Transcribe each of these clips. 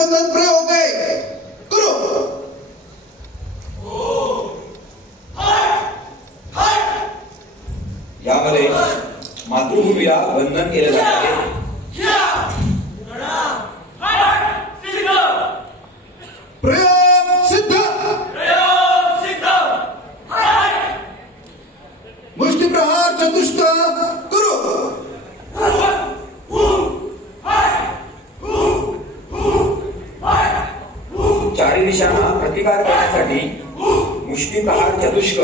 विश्ववेतन प्रयोग आहे करो. यामध्ये मातृभूमीला वंदन केले जात आहे. प्रयोग सिद्ध. मुष्टिप्रहार चतुष्ट करो. चारी दिशांना प्रतिकार करण्यासाठी मुष्टिप्रहार चतुष्क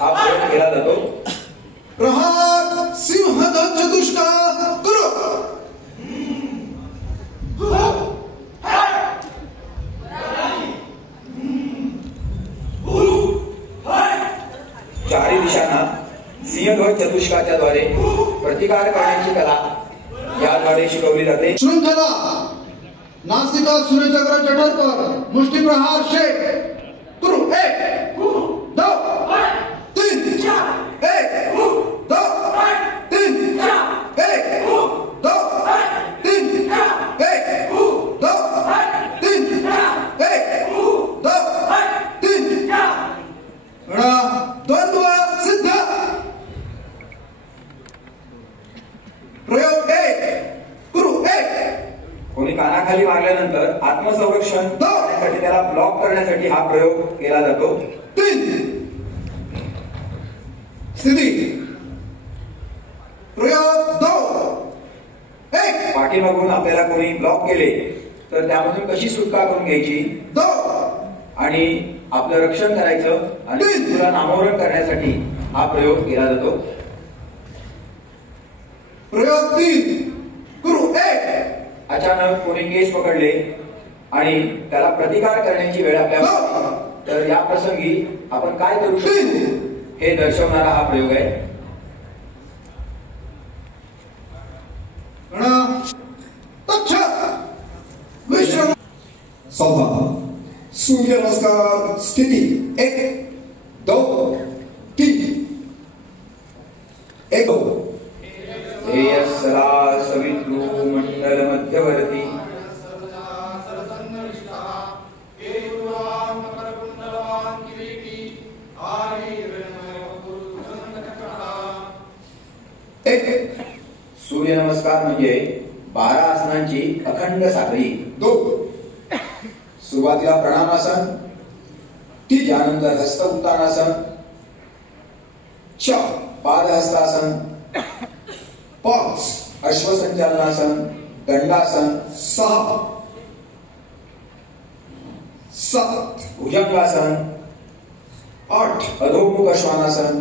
हा प्रयोग केला जातो. प्रहार सिंहध्वज चतुष्क करो. चारी दिशांना सिंहध्वज चतुष्काच्या द्वारे प्रतिकार करण्याची कला याद्वारे शिकवली जाते. श्रृंखला नासिका सूर्यचक्र जठर पर मुष्टिप्रहार शेख करो. 1 2 3 1 2 3 1 2 3 1 2 3 1 2 3 द्वंद्व सिद्ध. प्रयोग 1 करू. 1 कोणी कानाखाली मारल्यानंतर आत्मसंरक्षण करण्यासाठी त्याला ब्लॉक करण्यासाठी हा प्रयोग केला जातो. 3 स्थिती. प्रयोग 2 1 पाठीमागून आपल्याला कोणी ब्लॉक केले तर त्यामधून कशी सुटका करून घ्यायची 2 आणि आपलं रक्षण करायचं आणि तुला नामोहरण करण्यासाठी हा प्रयोग केला जातो. प्रयोग 3 करू. 1 अचानक कोणी केस पकडले आणि त्याला प्रतिकार करण्याची वेळ आपल्याला तर या प्रसंगी आपण काय करू शकतो हे दर्शवणारा हा प्रयोग आहे. विश्व सावधान. सूर्य नमस्कार स्थिती. 1 2 3 1 2 सदा सवितृ मंडल मध्यवर्ती सूर्य नमस्कार म्हणजे 12 आसनांची अखंड साखळी. 2 सुरुवातीला प्रणामासन, त्यानंतर हस्त उत्तानासन, 4 पादहस्तासन, 5 अश्वसंचालनासन, दंडासन, 6 7 भुजंगासन, 8 अधोमुख श्वानासन,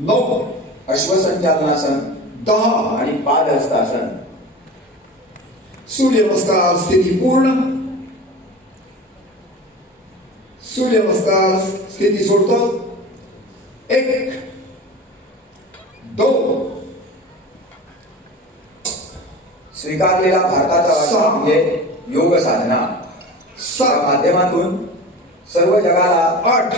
9 अश्वसंचालनासन, 10 आणि पादहस्तासन. सूर्य नमस्कार स्थिती पूर्ण. सूर्य नमस्कार स्थिती सोडतो. 1 2 स्वीकारलेला भारताचा वारसा म्हणजे योग साधना. त्या माध्यमातून सर्व जगाला 8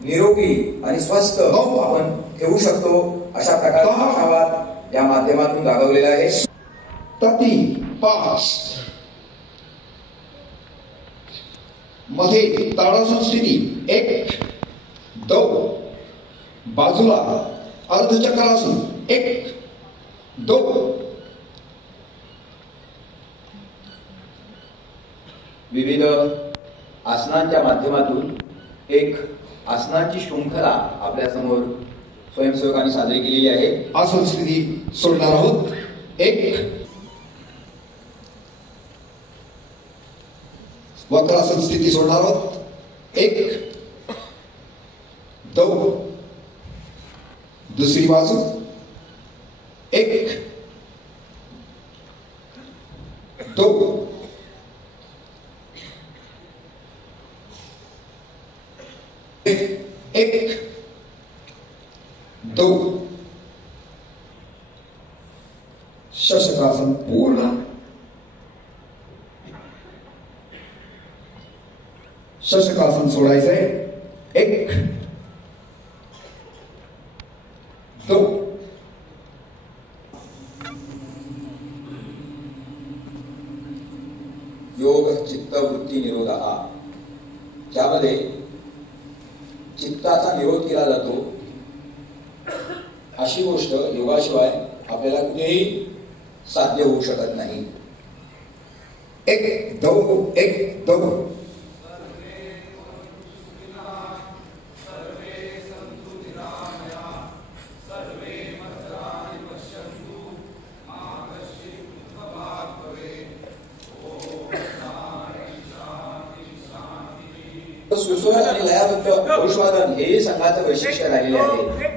निरोगी आणि स्वस्थ आपण ठेवू शकतो अशा प्रकारचा आशावाद या माध्यमातून जागवलेला आहे. तती 5 मध्ये ताडासन स्थिती. 1 2 बाजूला अर्धचक्रासन. 1 2 विविध आसनांच्या माध्यमातून एक आसनांची शृंखला आपल्या समोर स्वयंसेवकांनी साजरी केलेली आहे. आसन स्थिती सोडणार आहोत. 1 वक्रासन स्थिती सोडणार आहोत. 1 2 दुसरी बाजू. 1 2 1 2 शशकासन पूर्ण. शशकासन सोडायचंय. 1 2 1 योग चित्तवृत्ती निरोधः, ज्यामध्ये चित्ताचा निरोध केला जातो. अशी गोष्ट योगाशिवाय आपल्याला कुठेही साध्य होऊ शकत नाही. एक दो एक दो. सुस्वर आणि लयाबद्ध पुरुषवादन हे संघाचं वैशिष्ट्य राहिलेले आहे.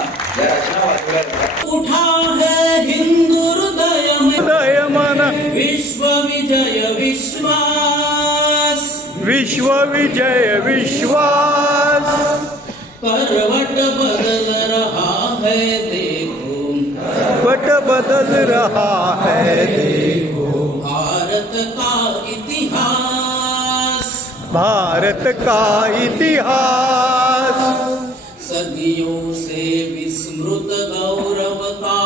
या रचना वाचल्या जातात. उठा है हिंदू हृदय में मन विश्व विजय विश्वास, विश्व विजय विश्वास. करवट बदल रहा है देखो, वट बदल रहा है देखो. भारत का इतिहास, भारत का इतिहास. सदियों से विस्मृत गौरव का,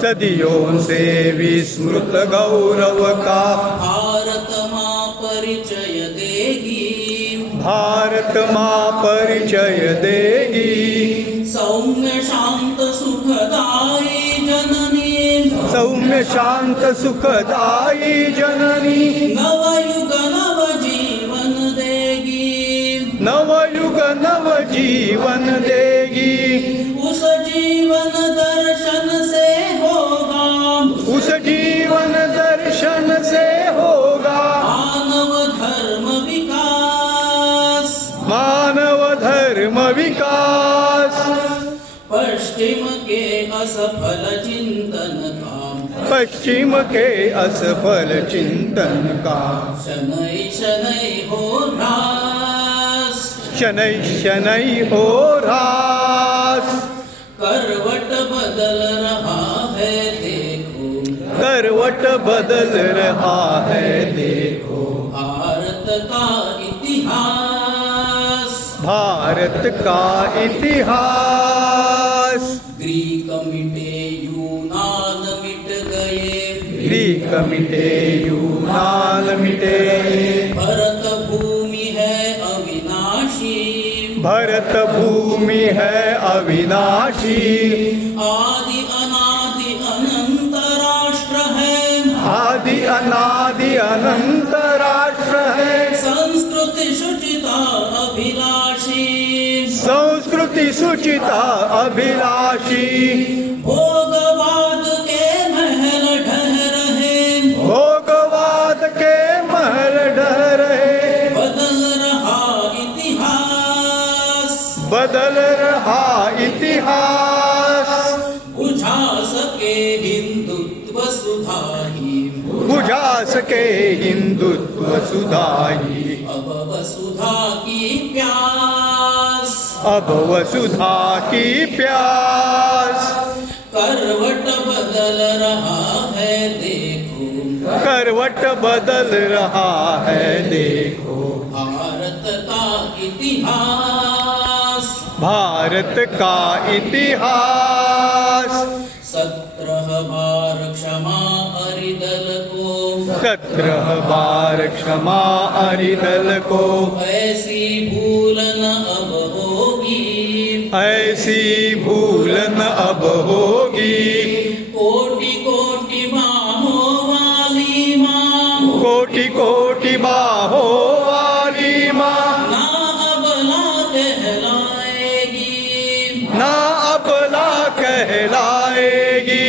सदियों से विस्मृत गौरव का भारत माँ परिचय देगी, भारत माँ परिचय देगी. सौम्य शांत सुखदायी जननी, सौम्य शांत सुखदायी जननी. नवयुग नव जीवन देगी, नवयुग नव जीवन देगी. उस जीवन दर्शन से होगा, उस जीवन दर्शन से होगा मानव धर्म विकास, मानव धर्म विकास. पश्चिम के असफल चिंतन का, पश्चिम के असफल चिंतन का शनै शनै हो ह्रास, शनै शनै हो ह्रास. करवट बदल रहा है देखो, करवट बदल रहा है देखो. भारत का इतिहास, भारत का इतिहास. ग्रीक मिटे यूनान मिट गए, ग्रीक मिटे यूनान मिटे. भरत भूमि है अविनाशी, भरत भूमि है अविनाशी. आदि अनादि अनंत राष्ट्र है, आदि अनादि अनंत राष्ट्र है. संस्कृति शुचिता अभिलाषी, संस्कृति सुचिता अभिलाषी. भोगवाद के महल ढह रहे, भोगवाद के महल ढह रहे. बदल रहा इतिहास, बदल रहा इतिहास. बुझा सके हिंदुत्व सुधाही, बुझा सके हिंदुत्व सुधाही. अब वसुधा की प्यास, अब वसुधा की प्यास. करवट बदल रहा है देखो, करवट बदल रहा है देखो. भारत का इतिहास, भारत का इतिहास. 17 बार क्षमा अरिदल को, 17 बार क्षमा अरिदल को. ऐसी भूल न अब होगी, ऐसी भूल न अब होगी. कोटि कोटि बाहों वाली माँ, कोटि कोटि बाहों वाली माँ. ना अबला कहलाएगी, ना अबला कहलाएगी.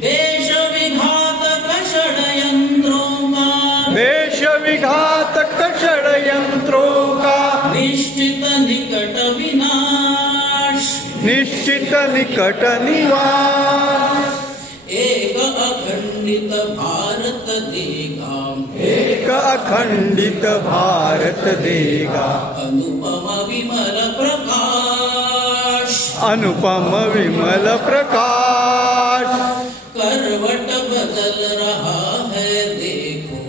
देश विघातक षड्यंत्रों का, देश विघातक षड्यंत्रों का निश्चित निकट विनाश, निश्चित निकट निवास. एक अखंडित भारत देगा, एक अखंडित भारत देगा. अनुपम विमल प्रकाश, अनुपम विमल प्रकाश. करवट बदल रहा है देखो,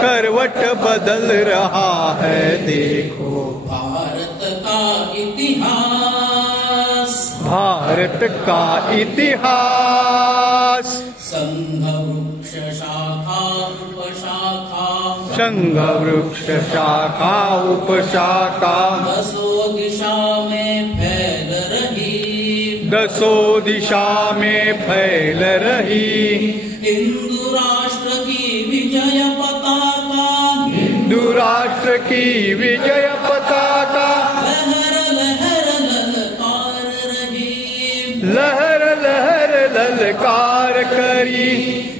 करवट बदल रहा है देखो. भारत का इतिहास, भारत का इतिहास. संघ वृक्ष शाखा उपशाखा, संघ वृक्ष शाखा उपशाखा. दसों दिशा में फैल रही, दसों दिशा में फैल रही. हिंदू राष्ट्र की विजय पताका, हिंदू राष्ट्र की विजय पताका. लहर लहर ललकार रही, लहर लहर ललकार करी.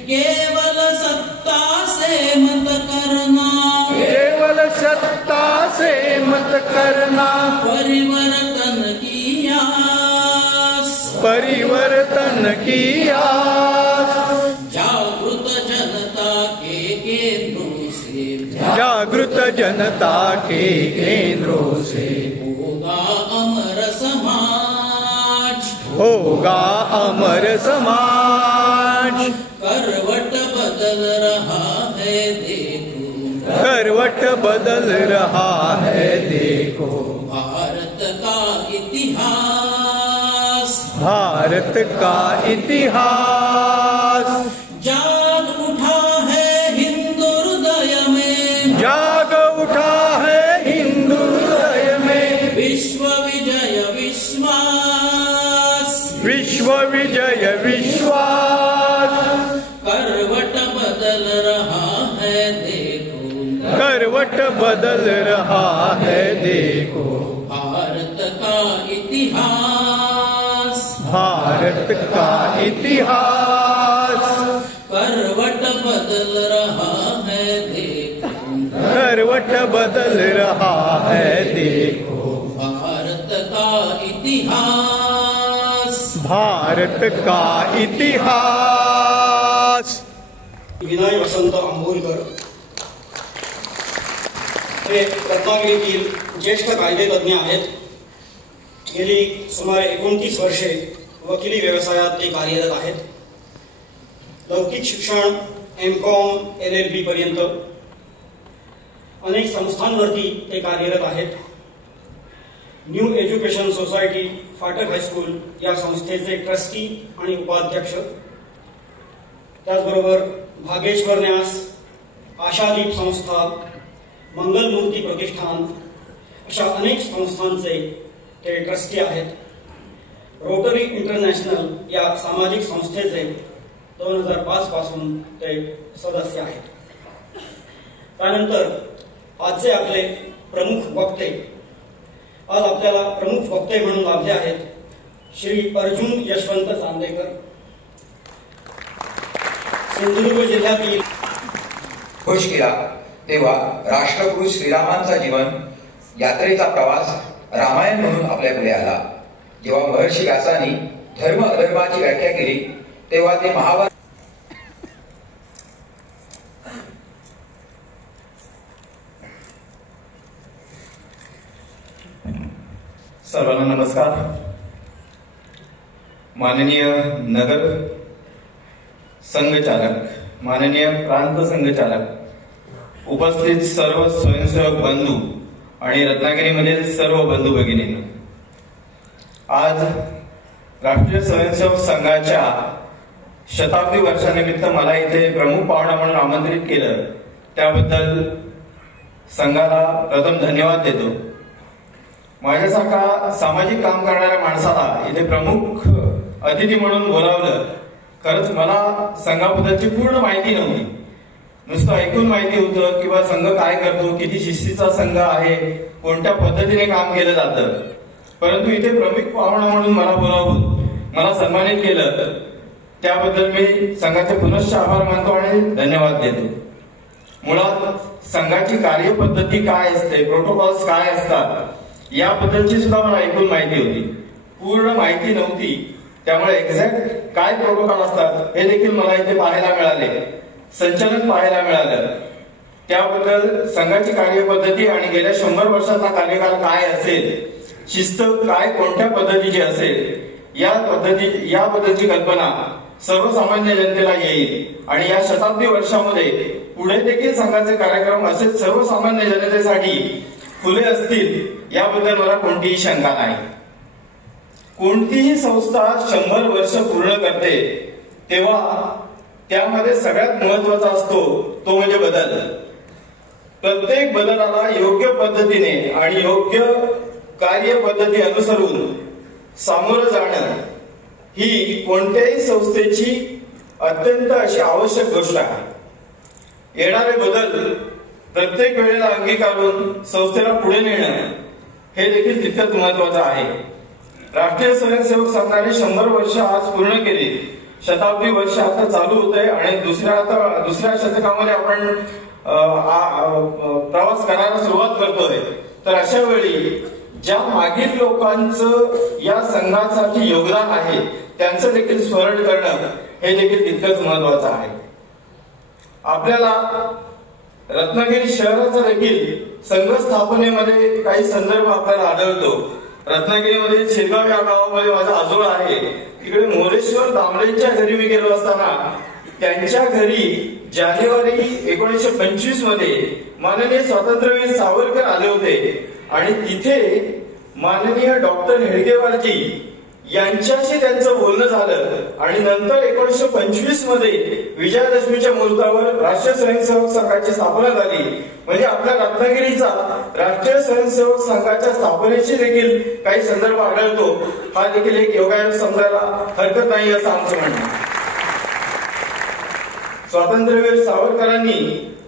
केवल सत्ता से मत करना, केवल सत्ता से मत करना. परिवर्तन की आस, परिवर्तन की आस, जागृत जनता के केंद्रों से, जागृत जनता के केंद्रों से होगा अमर समाज, होगा अमर समाज। करवट बदल रहा है देखो, करवट बदल रहा है देखो, भारत का इतिहास, भारत का इतिहास। जाग उठा है हिंदू हृदय में, जाग उठा है हिंदू हृदय में, विश्व विजय विश्वास, विश्व विजय विश्वास। करवट बदल रहा है देखो, करवट बदल रहा है देखो, भारत का इतिहास, भारत का इतिहास। करवट बदल रहा है देखो, करवट बदल रहा है देखो, भारत का इतिहास, भारत का इतिहास। विनय वसंत आंबोलकर हे रत्नागिरीतील ज्येष्ठ कायदेतज्ञ आहेत. गेली सुमारे 29 वर्षे वकिली व्यवसायात ते कार्यरत आहेत. लौकिक शिक्षण M.Com LLB पर्यंत अनेक संस्थांवरती ते कार्यरत आहेत. न्यू एज्युकेशन सोसायटी फाटक हायस्कूल या संस्थेचे ट्रस्टी आणि उपाध्यक्ष, त्याचबरोबर भागेश्वर न्यास, आशादीप संस्था, मंगलमूर्ती प्रतिष्ठान अशा अनेक संस्थांचे ते ट्रस्टी आहेत. रोटरी इंटरनॅशनल या सामाजिक संस्थेचे 2005 पासून ते सदस्य आहेत. त्यानंतर आजचे आपले प्रमुख वक्ते, आज आपल्याला प्रमुख वक्ते म्हणून लाभले आहेत श्री अर्जुन यशवंत चांदेकर. सिंधुदुर्ग जिल्ह्यातील खुश केला तेव्हा राष्ट्रपुरुष श्रीरामांचा जीवन यात्रेचा प्रवास रामायण म्हणून आपल्या पुढे आला. जेव्हा महर्षी व्यासांनी धर्म अधर्माची व्याख्या केली तेव्हा ते महाभारत सर्वांना नमस्कार. माननीय नगर संघचालक, माननीय प्रांत संघचालक, उपस्थित सर्व स्वयंसेवक बंधू आणि रत्नागिरीमधील सर्व बंधू भगिनींनो, आज राष्ट्रीय स्वयंसेवक संघाच्या शताब्दी वर्षानिमित्त मला इथे प्रमुख पाहुणा म्हणून आमंत्रित केलं, त्याबद्दल संघाला प्रथम धन्यवाद देतो. माझ्यासारखा सामाजिक काम करणाऱ्या माणसाला इथे प्रमुख अतिथी म्हणून बोलावलं. खरंच मला संघाबद्दलची पूर्ण माहिती नव्हती. नुसतं ऐकून माहिती होतं किंवा संघ काय करतो, किती शिस्तीचा संघ आहे, कोणत्या पद्धतीने काम केलं जातं. परंतु इथे प्रमुख पाहुणा म्हणून मला बोलावून मला सन्मानित केलं, त्याबद्दल मी संघाचे पुनश्च आभार मानतो आणि धन्यवाद देतो. मुळात संघाची कार्यपद्धती काय असते, प्रोटोकॉल्स काय असतात याबद्दलची सुद्धा मला ऐकून माहिती होती. पूर्ण माहिती नव्हती, त्यामुळे एक्झॅक्ट काय प्रोटोकॉल असतात हे देखील मला इथे पाहायला मिळाले, संचलन पाहायला मिळालं. त्याबद्दल संघाची कार्यपद्धती आणि गेल्या 100 वर्षाचा कार्यकाल काय असेल, शिस्त काय कोणत्या पद्धतीची असेल याबद्दलची कल्पना सर्वसामान्य जनतेला येईल. आणि या शताब्दी वर्षामध्ये पुढे देखील संघाचे कार्यक्रम असेच सर्वसामान्य जनतेसाठी खुले असतील याबद्दल मला कोणतीही शंका नाही. कोणतीही संस्था 100 वर्ष पूर्ण करते तेव्हा त्यामध्ये सगळ्यात महत्वाचा असतो तो म्हणजे बदल. प्रत्येक बदलाला योग्य पद्धतीने आणि योग्य कार्यपद्धती अनुसरून सामोरं जाणं ही कोणत्याही संस्थेची अत्यंत अशी आवश्यक गोष्ट आहे. येणारे बदल प्रत्येक वेळेला अंगीकारून संस्थेला पुढे नेणं हे देखील तितकंच महत्वाचं आहे. राष्ट्रीय स्वयंसेवक संघाने 100 वर्ष आज पूर्ण केली. शताब्दी वर्ष आता चालू होत आहे आणि दुसऱ्या शतकामध्ये आपण प्रवास करायला सुरुवात करतोय. तर अशा वेळी ज्या मागील लोकांचं या संघासाठी योगदान आहे त्यांचं देखील स्मरण करणं हे देखील तितकंच महत्वाचं आहे. आपल्याला रत्नागिरी शहराचा देखील संघ स्थापनेमध्ये काही संदर्भ आपल्याला आढळतो. रत्नागिरीमध्ये शिरगाव या गावामध्ये माझा आजोळा आहे. तिकडे मोरेश्वर दामलेंच्या घरी मी गेलो असताना त्यांच्या घरी जानेवारी 1925 मध्ये माननीय स्वातंत्र्यवीर सावरकर आले होते आणि तिथे माननीय डॉक्टर हेडगेवारजी यांच्याशी त्यांचं बोलणं झालं आणि नंतर 1925 मध्ये विजयादशमीच्या मुहूर्तावर राष्ट्रीय स्वयंसेवक संघाची स्थापना झाली. म्हणजे आपल्या रत्नागिरीचा राष्ट्रीय स्वयंसेवक संघाच्या स्थापनेची देखील काही संदर्भ आढळतो. हा देखील एक योगायोग समजायला हरकत नाही असं आमचं म्हणणं. स्वातंत्र्यवीर सावरकरांनी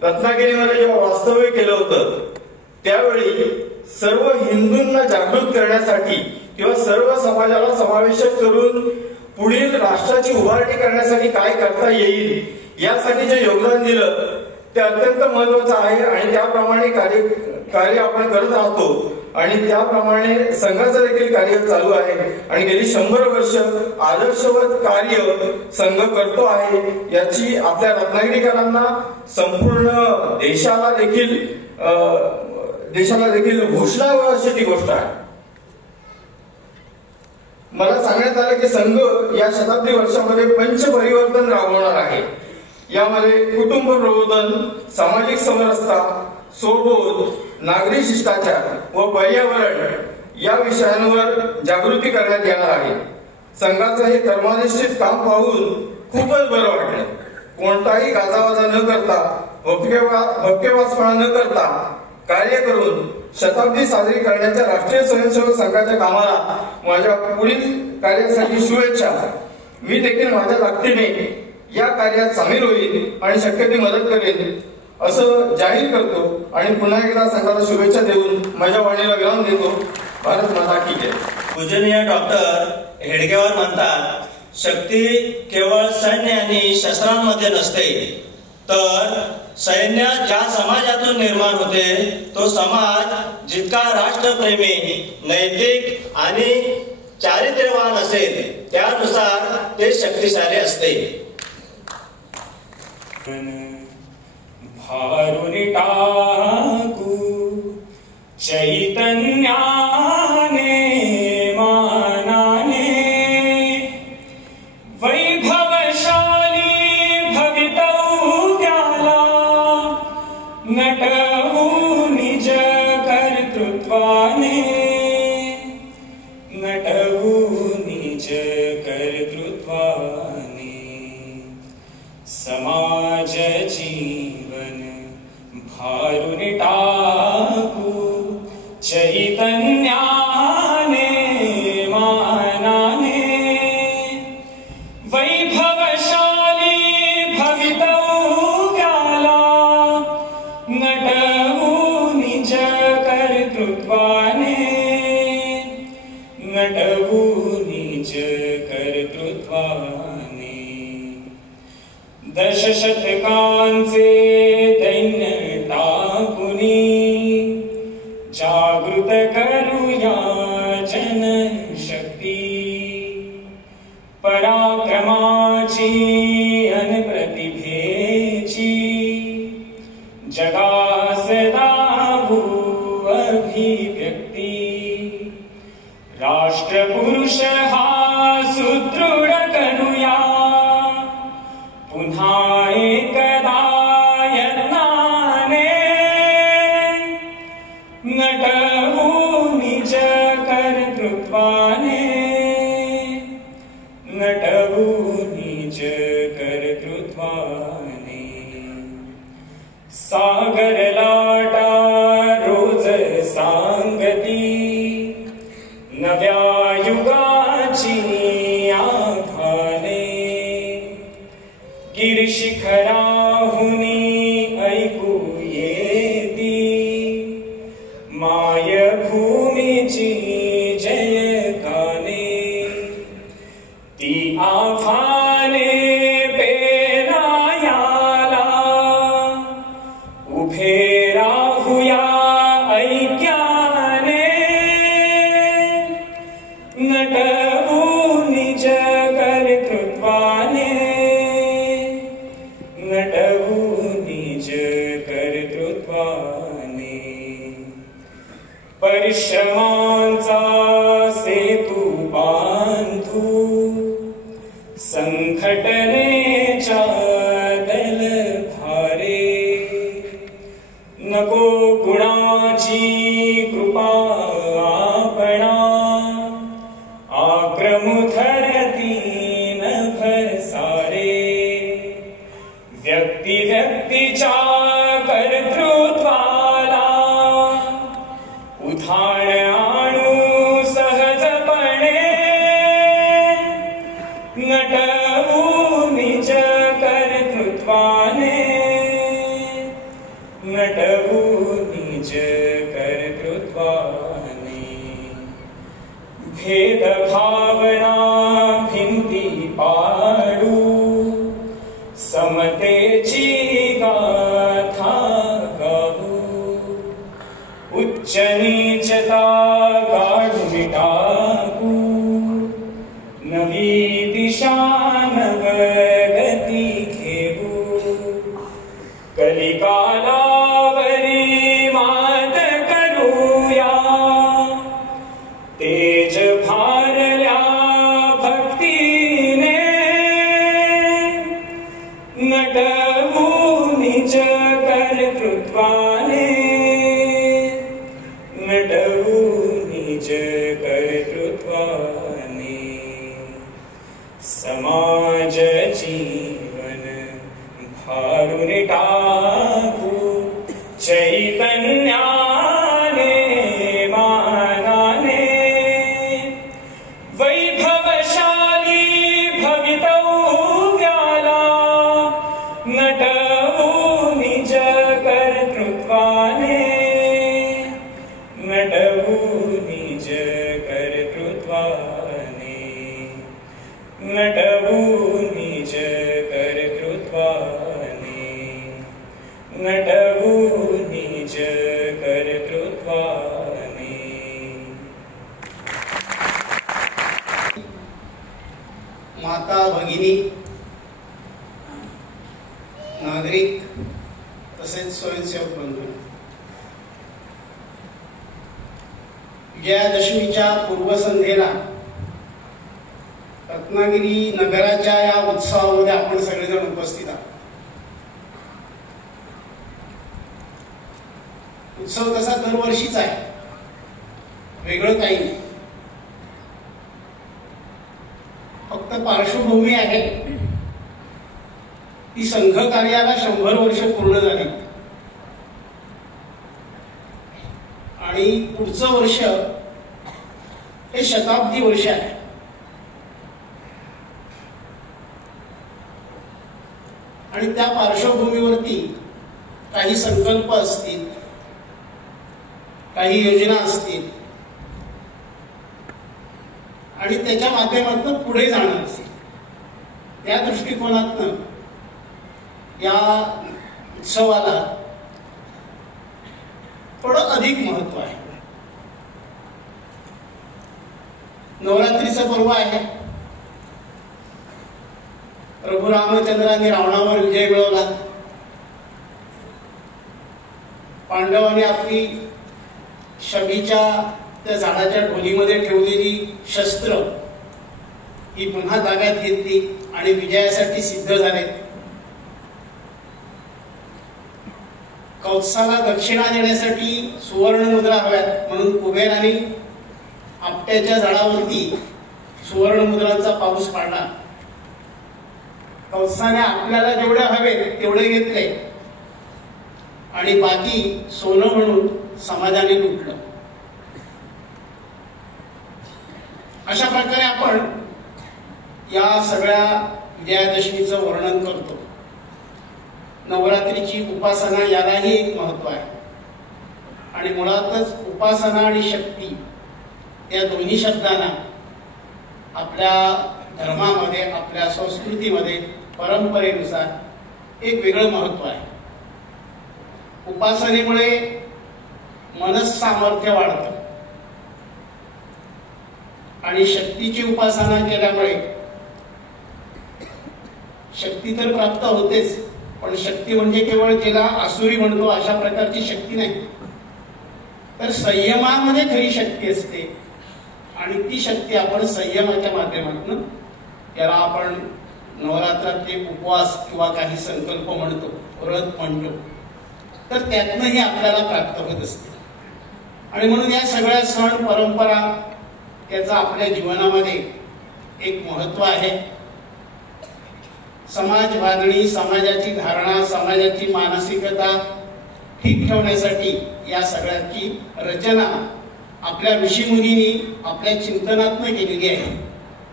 रत्नागिरीमध्ये जेव्हा वास्तव्य केलं होतं त्यावेळी सर्व हिंदूंना जागृत करण्यासाठी किंवा सर्व समाजाला समावेशक करून पुढील राष्ट्राची उभारणी करण्यासाठी काय करता येईल यासाठी जे योगदान दिलं ते अत्यंत महत्वाचं आहे आणि त्याप्रमाणे कार्य आपण करत राहतो आणि त्याप्रमाणे संघाचं देखील कार्य चालू आहे आणि गेली 100 वर्ष आदर्शवत कार्य संघ करतो आहे याची आपल्या रत्नागिरीकरांना संपूर्ण देशाला देखील घोषणा अशी ती गोष्ट आहे. मला सांगण्यात आलं की संघ या शताब्दी वर्षामध्ये पंचपरिवर्तन राबवणार आहे. यामध्ये कुटुंब प्रबोधन, सामाजिक समरसता, स्वबोध, नागरी शिष्टाचार व पर्यावरण या विषयांवर जागृती करण्यात येणार आहे. संघाचं हे कर्मनिष्ठित काम पाहून खूपच बरं वाटलं. कोणताही गाजावाजा न करता, भपकेबाजपणा न करता कार्य करून शताब्दी साजरी करण्याच्या राष्ट्रीय स्वयंसेवक संघाच्या कामाला माझ्या पुढील कार्यासाठी शुभेच्छा. मी देखील माझ्या ताकदीने या कार्यात सामील होईल आणि शक्य ती मदत करेन असं जाहीर करतो आणि पुन्हा एकदा संघाला शुभेच्छा देऊन माझ्या वाणीला विराम देतो. भारत माता की जय. पूजनीय डॉक्टर हेडगेवार म्हणतात, शक्ती केवळ सैन्य आणि शस्त्रांमध्ये नसते, तर सैन्य ज्या समाजातून निर्माण होते तो समाज जितका राष्ट्रप्रेमी, नैतिक आणि चारित्र्यवान असेल त्यानुसार ते शक्तिशाली असते. भारुनी टाकू चैतन्याने मानाने वैभवशाली भवितव्याला नटवू निज कर्तृत्वाने, नटवू निज कर्तृत्वाने समाज जीवन भारुनी टाकू चैतन्याने मानाने वैभवशाली भवितव्याला नटवू निज कर्तृत्वाने, नटवू निज कर्तृत्वाने. दशशतकांचे दैन्य टाकुनी जागृत करूया जनशक्ती, पराक्रमाची अन प्रतिभेची जगास दावू अभिव्यक्ती. राष्ट्रपुरुष हा सुदृढ करूया पुन्हा एकदा यत्नाने, नटवू निज कर्तृत्वाने, नटवू निज कर्तृत्वाने. सागर लाटा रोज सांगती नव्या युगाची आव्हाने, गिरिशिखराहुनी ऐकू येती मायभूमीची जय गाणे. ती आव्हाने पेलायाला उभे राहूया ऐक्याने, नटवू निज संघटनेच्या दल भारे नको गुणाची कृपा आपणा आक्रमुधरती नभसारे व्यक्ती व्यक्तीच्या कर्तृत्वाला उधाण आणू सहजपणे नटवू निज कर्तृत्वाने नटवू निज कर्तृत्वाने भेदभावना भिंती पाडू समतेची गाथा गाऊ उच्च नीचता काढून टाकू नवी दिशा नवगती घेऊ कलिकालावरी मात करूया तेज भारल्या भक्तीने नटवू निज कर्तृत्वाने नटवू निज कर्तृत्वाने समाज जीवन भारून टाकू चैतन्याने मानाने वैभवशाली भवितव्याला नटवू निज कर्तृत्वाने नटवू निज कर्तृत्वाने नटवू निज कर्तृत्वाने नटवू निज कर्तृत्वाने. माता भगिनी नागरिक तसेच स्वयंसेवक बंधू, विजयादशमीच्या पूर्वसंध्येला रत्नागिरी नगराच्या या उत्सवामध्ये आपण सगळेजण उपस्थित आहात. उत्सव तसा दरवर्षीच आहे, वेगळं काही नाही. फक्त पार्श्वभूमी आहे ती संघ कार्याला 100 वर्ष पूर्ण झाली आणि पुढचं वर्ष हे शताब्दी वर्ष आहे. आणि त्या पार्श्वभूमीवरती काही संकल्प असतील, काही योजना असतील आणि त्याच्या माध्यमातून पुढे जाणं असेल. त्या दृष्टिकोनातून या उत्सवाला थोडं अधिक महत्व आहे. नवरात्रीचं पर्व आहे. प्रभू रामचंद्रांनी रावणावर विजय मिळवला. पांडवांनी आपली शमीच्या त्या झाडाच्या ढोलीमध्ये ठेवलेली शस्त्र ही पुन्हा ताब्यात घेतली आणि विजयासाठी सिद्ध झाले. कौत्साला दक्षिणा देण्यासाठी सुवर्ण मुद्रा हव्यात म्हणून कुबेराने आपट्याच्या झाडावरती सुवर्ण मुद्रांचा पाऊस पाडला. कौत्साने आपल्याला जेवढे हवे तेवढे घेतले आणि बाकी सोनं म्हणून समाजाने लुटलं. अशा प्रकारे आपण या सगळ्या विजयादशमीचं वर्णन करतो. नवरात्रीची उपासना यालाही एक महत्व आहे आणि मुळातच उपासना आणि शक्ती या दोन्ही शब्दांना आपल्या धर्मामध्ये, आपल्या संस्कृतीमध्ये, परंपरेनुसार एक वेगळं महत्व आहे. उपासनेमुळे मनस्सामर्थ्य वाढतं आणि शक्तीची उपासना केल्यामुळे शक्ती तर प्राप्त होतेच, पण शक्ती म्हणजे केवळ जिला आसुरी म्हणतो अशा प्रकारची शक्ती नाही, तर संयमामध्ये खरी शक्ती असते आणि ती शक्ती आपण संयमाच्या माध्यमातून याला आपण नवरात्रातले उपवास किंवा काही संकल्प म्हणतो, व्रत म्हणतो, तर त्यातनंही आपल्याला प्राप्त होत असते. आणि म्हणून या सगळ्या सण परंपरा याचा आपल्या जीवनामध्ये एक महत्व आहे. समाज बांधणी, समाजाची धारणा, समाजाची मानसिकता ठीक ठेवण्यासाठी या सगळ्याची रचना आपल्या ऋषीमुनींनी आपल्या चिंतनातनं केलेली आहे.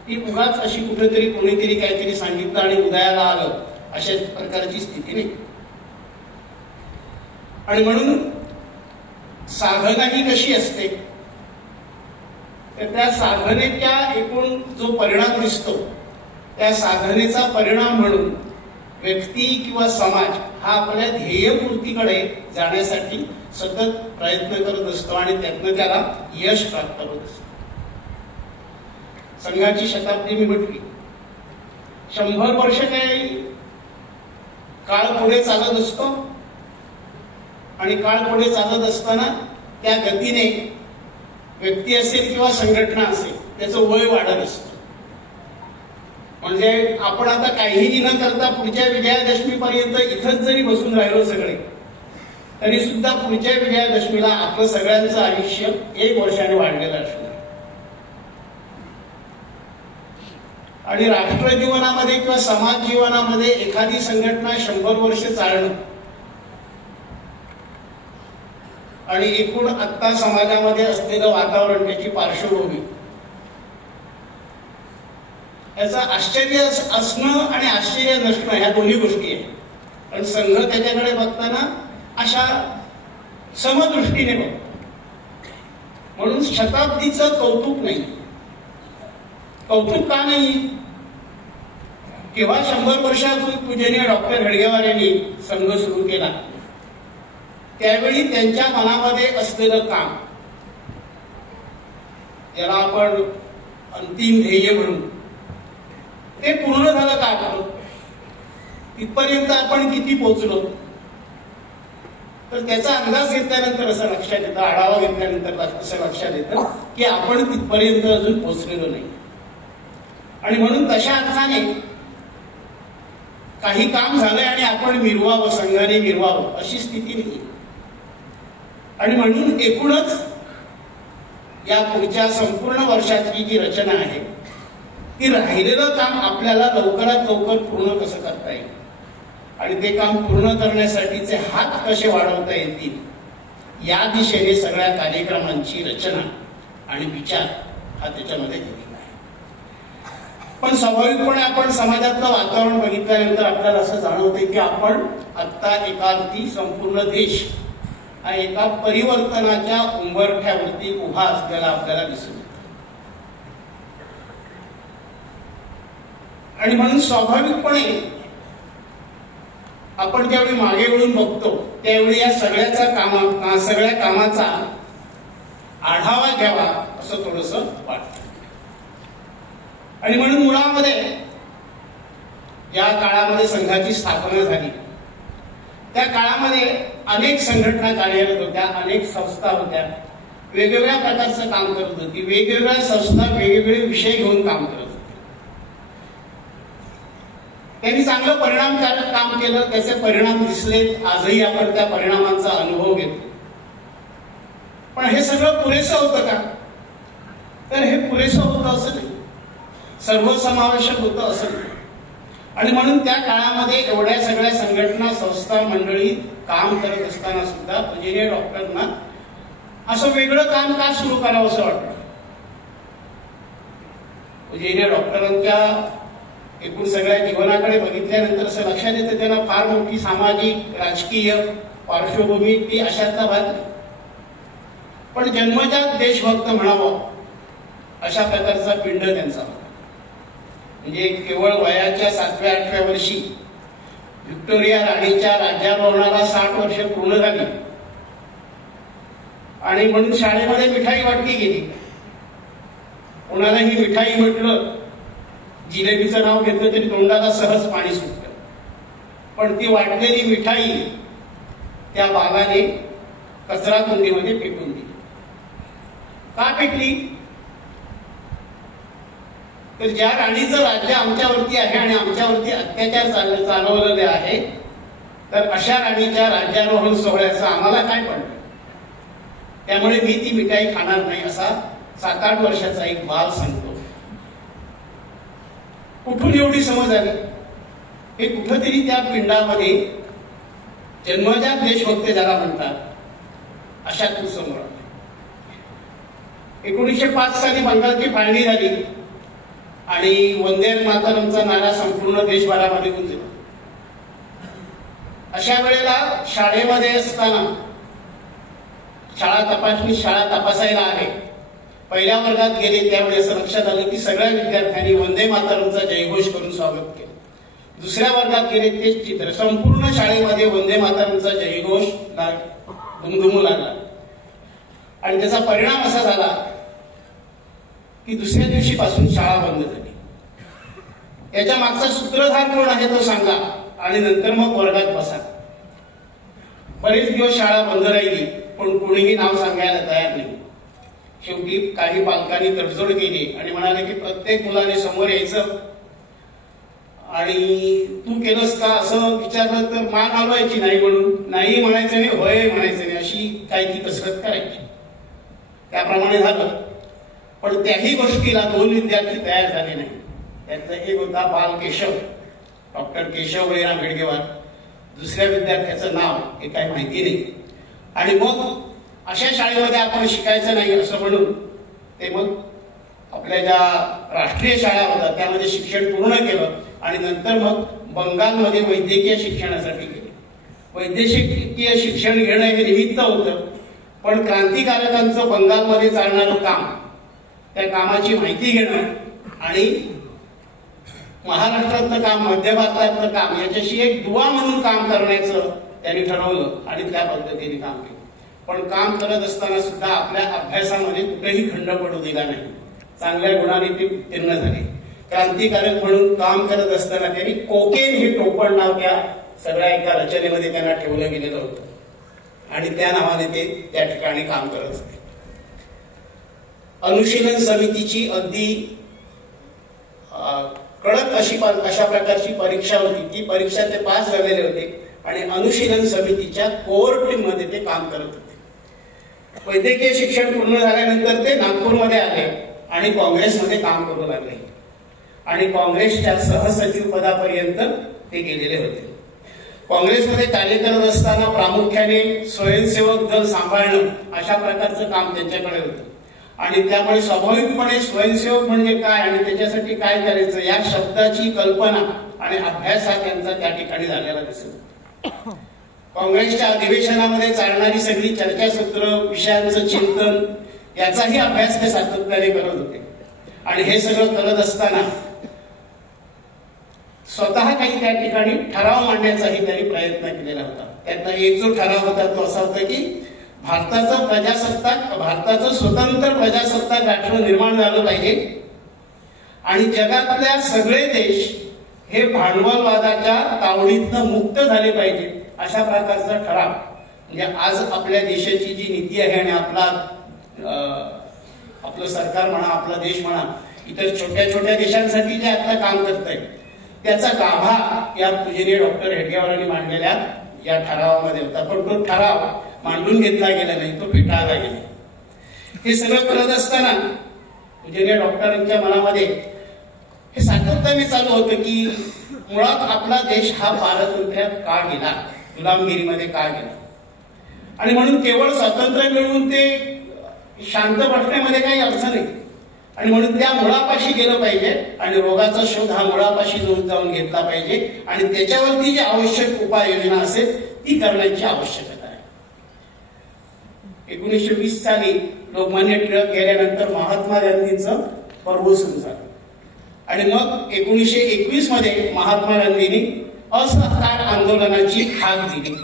ती उगाच अशी कुठेतरी कोणीतरी काहीतरी सांगितलं आणि उदयाला आलं अशा प्रकारची स्थिती नाही. आणि म्हणून साधना ही कशी असते, तर त्या साधनेच्या एकूण जो परिणाम दिसतो त्या साधनेचा परिणाम म्हणून व्यक्ती किंवा समाज हा आपल्या ध्येयपूर्तीकडे जाण्यासाठी सतत प्रयत्न करत असतो आणि त्यातनं त्याला यश प्राप्त होत असतं. संघाची शताब्दी मी म्हटली, 100 वर्ष काही काळ पुढे चालत असतो आणि काळ पुढे चालत असताना त्या गतीने व्यक्ती असेल किंवा संघटना असेल त्याचं वय वाढत असतं. म्हणजे आपण आता काहीही न करता पुढच्या विजयादशमीपर्यंत इथंच जरी बसून राहिलो सगळे, तरी सुद्धा पुढच्या विजयादशमीला आपलं सगळ्यांचं आयुष्य 1 वर्षाने वाढलेलं असणार. आणि राष्ट्र जीवनामध्ये किंवा समाज जीवनामध्ये एखादी संघटना 100 वर्ष चालणं आणि एकूण आत्ता समाजामध्ये असलेलं वातावरण, त्याची पार्श्वभूमी, याचं आश्चर्य असणं आणि आश्चर्य नसणं ह्या दोन्ही गोष्टी आहेत. पण संघ त्याच्याकडे बघताना अशा समदृष्टीने बघतो. म्हणून शताब्दीचं कौतुक नाही. कौतुक का नाही? केव्हा 100 वर्षापूर्वी पूजनीय डॉक्टर हेडगेवार यांनी संघ सुरू केला त्यावेळी त्यांच्या मनामध्ये असलेलं काम, याला आपण अंतिम ध्येय म्हणून, ते पूर्ण झालं का आपण? इथपर्यंत आपण किती पोहोचलो? तर त्याचा अंदाज घेतल्यानंतर असं लक्षात येतं, आढावा घेतल्यानंतर असं लक्षात येतं की आपण तिथपर्यंत अजून पोहोचलेलो नाही. आणि म्हणून तशा अर्थाने काही काम झालंय आणि आपण मिरवावं, संघाने मिरवावं अशी स्थिती नाही. आणि म्हणून एकूणच या पुढच्या संपूर्ण वर्षाची जी रचना आहे ती राहिलेलं काम आपल्याला लवकरात लवकर पूर्ण कसं करता येईल आणि ते काम पूर्ण करण्यासाठीचे हात कसे वाढवता येतील या दिशेने सगळ्या कार्यक्रमांची रचना आणि विचार हा त्याच्यामध्ये केलेला आहे. पण स्वाभाविकपणे आपण समाजातलं वातावरण बघितल्यानंतर आपल्याला असं जाणवते की आपण आत्ता एका अर्थी संपूर्ण देश हा एका परिवर्तनाच्या उंबरठ्यावरती उभा असलेला आपल्याला दिसून येतो. आणि म्हणून स्वाभाविकपणे आपण ज्यावेळी मागे वळून बघतो त्यावेळी या सगळ्या कामाचा आढावा घ्यावा असं थोडंसं वाटतं. आणि म्हणून मुळामध्ये या काळामध्ये संघाची स्थापना झाली त्या काळामध्ये अनेक संघटना कार्यरत होत्या, अनेक संस्था होत्या, वेगवेगळ्या प्रकारचं काम करत होती, वेगवेगळ्या संस्था वेगवेगळे विषय घेऊन काम करत होते. त्यांनी चांगलं परिणामकारक काम केलं, त्याचे परिणाम दिसले, आजही आपण त्या परिणामांचा अनुभव घेतो. पण हे सगळं पुरेसं होतं का? तर हे पुरेसं होतं असं नाही, सर्वसमावेशक होतं असं नाही. आणि म्हणून त्या काळामध्ये एवढ्या सगळ्या संघटना, संस्था, मंडळी काम करत असताना सुद्धा पूजनीय डॉक्टरांना असं वेगळं काम का सुरू करावं असं वाटतं. पूजनीय डॉक्टरांच्या एकूण सगळ्या जीवनाकडे बघितल्यानंतर असं लक्षात येतं त्यांना फार मोठी सामाजिक राजकीय पार्श्वभूमी ती अशातला भाग नाही. पण जन्मजात देशभक्त म्हणावं अशा प्रकारचा पिंड त्यांचा होता. म्हणजे केवळ वयाच्या 7व्या-8व्या वर्षी व्हिक्टोरिया राणीच्या राज्याभिषेकाला 60 वर्ष पूर्ण झाली आणि म्हणून शाळेमध्ये मिठाई वाटली गेली. कोणालाही मिठाई म्हटलं, जिलेबीचं नाव घेतलं तरी तोंडाला सहज पाणी सुटतं. पण ती वाटलेली मिठाई त्या बाबाने कचरा कुंडीमध्ये फेकून दिली. का फेकली? तर ज्या राणीचं राज्य आमच्यावरती आहे आणि आमच्यावरती अत्याचार चालवलेले आहे, तर अशा राणीच्या राज्यारोहण सोहळ्याचं आम्हाला काय पडलं? त्यामुळे मी ती मिठाई खाणार नाही असा 7-8 वर्षाचा एक बाल सांगतो. कुठून एवढी समज आली? हे कुठंतरी त्या पिंडामध्ये जन्मजात देशभक्त ज्याला म्हणतात अशातून समोर आले. 1905 साली बंगालची फाळणी झाली आणि वंदे मातरमचा नारा संपूर्ण देशभरामध्ये गुंजला. अशा वेळेला शाळेमध्ये असताना शाळा तपासायला आले. पहिल्या वर्गात गेले त्यावेळी असं लक्षात आलं की सगळ्या विद्यार्थ्यांनी वंदे मातरमचा जयघोष करून स्वागत केलं. दुसऱ्या वर्गात गेले तेच चित्र, संपूर्ण शाळेमध्ये वंदे मातरमचा जयघोष घुमघुमू लागला. आणि त्याचा परिणाम असा झाला की दुसऱ्या दिवशीपासून शाळा बंद झाली. याच्या मागचा सूत्रधार कोण आहे तो सांगा आणि नंतर मग वर्गात बसा. बरेच दिवस शाळा बंद राहिली, पण कोणीही नाव सांगायला तयार नाही. शेवटी काही पालकांनी तडजोड केली आणि म्हणाले की प्रत्येक मुलाने समोर यायचं आणि तू केलंस का असं विचारलं तर मान हलवायची, नाही म्हणून नाही म्हणायचं नाही, होय म्हणायचं नाही, अशी काही ती कसरत करायची. त्याप्रमाणे झालं. पण त्याही गोष्टीला 2 विद्यार्थी तयार झाले नाही. त्यातला एक होता बाल केशव, डॉक्टर केशव बळीराम हेडगेवार. दुसऱ्या विद्यार्थ्याचं नाव हे काही माहिती नाही. आणि मग अशा शाळेमध्ये आपण शिकायचं नाही असं म्हणून ते मग आपल्या ज्या राष्ट्रीय शाळा होत्या त्यामध्ये शिक्षण पूर्ण केलं आणि नंतर मग बंगालमध्ये वैद्यकीय शिक्षणासाठी गेले. वैद्यकीय शिक्षण घेणं हे निमित्त होतं, पण क्रांतिकारकांचं बंगालमध्ये चालणारं काम, त्या कामाची माहिती घेणं आणि महाराष्ट्रातलं काम, मध्य भारतातलं काम याच्याशी एक दुवा म्हणून काम करण्याचं त्यांनी ठरवलं आणि त्या पद्धतीने काम केलं. पण काम करत असताना सुद्धा आपल्या अभ्यासामध्ये कुठेही खंड पडू दिला नाही. चांगल्या गुणाने ते उत्तीर्ण झाले. क्रांतिकारक म्हणून काम करत असताना त्यांनी कोकेन हे टोपण नाव त्या सगळ्या एका रचनेमध्ये त्यांना ठेवलं गेलेलं होतं आणि त्या नावाने ते त्या ठिकाणी काम करत होते. अनुशीलन समितीची अगदी कडक अशा प्रकारची परीक्षा होती. ती परीक्षा ते पास झालेले होते आणि अनुशीलन समितीच्या कोर टीम मध्ये ते काम करत होते. वैद्यकीय शिक्षण पूर्ण झाल्यानंतर ते नागपूरमध्ये आले आणि काँग्रेसमध्ये काम करू लागले आणि काँग्रेसच्या सहसचिव पदापर्यंत ते गेलेले होते. काँग्रेसमध्ये कार्य करत असताना प्रामुख्याने स्वयंसेवक दल सांभाळणं अशा प्रकारचं काम त्यांच्याकडे होतं आणि त्यामुळे स्वाभाविकपणे स्वयंसेवक म्हणजे काय आणि त्याच्यासाठी काय करायचं या शब्दाची कल्पना आणि अभ्यास हा त्यांचा त्या ठिकाणी झालेला दिसतो. काँग्रेसच्या अधिवेशनामध्ये चालणारी सगळी चर्चासत्र, विषयांचं चिंतन याचाही अभ्यास ते सातत्याने करत होते आणि हे सगळं करत असताना स्वतः काही त्या ठिकाणी ठराव मांडण्याचाही त्यांनी प्रयत्न केलेला होता. त्यातला एक जो ठराव होता तो असा होता की भारताचं स्वतंत्र प्रजासत्ताक राष्ट्र निर्माण झालं पाहिजे आणि जगातल्या सगळे देश हे भांडवलवादाच्या तावडीतनं मुक्त झाले पाहिजे अशा प्रकारचा ठराव. म्हणजे आज आपल्या देशाची जी नीती आहे आणि आपलं सरकार म्हणा, आपला देश म्हणा, इतर छोट्या छोट्या देशांसाठी जे आता काम करत आहे त्याचा गाभा या पूजनीय डॉक्टर हेडगेवारांनी मांडलेल्या या ठरावामध्ये होता. पण तो ठराव मांडून घेतला गेला नाही, तो फेटाळला गेला. हे सगळं करत असताना पूजनीय डॉक्टरांच्या मनामध्ये हे सातत्याने चालू होतं की मुळात आपला देश हा पारतंत्र्यात का गेला, गुलामगिरीमध्ये का गेला आणि म्हणून केवळ स्वातंत्र्य मिळवून ते शांत बसण्यामध्ये काही अर्थ नाही आणि म्हणून त्या मुळापाशी गेलं पाहिजे आणि रोगाचा शोध हा मुळापाशी जाऊन घेतला पाहिजे आणि त्याच्यावरती जी आवश्यक उपाययोजना असेल ती करण्याची आवश्यकता आहे. 1920 साली लोकमान्य टिळक गेल्यानंतर महात्मा गांधींचं पर्व सुरू झालं आणि मग 1921 मध्ये महात्मा गांधींनी असहकार आंदोलनाची हाक दिली.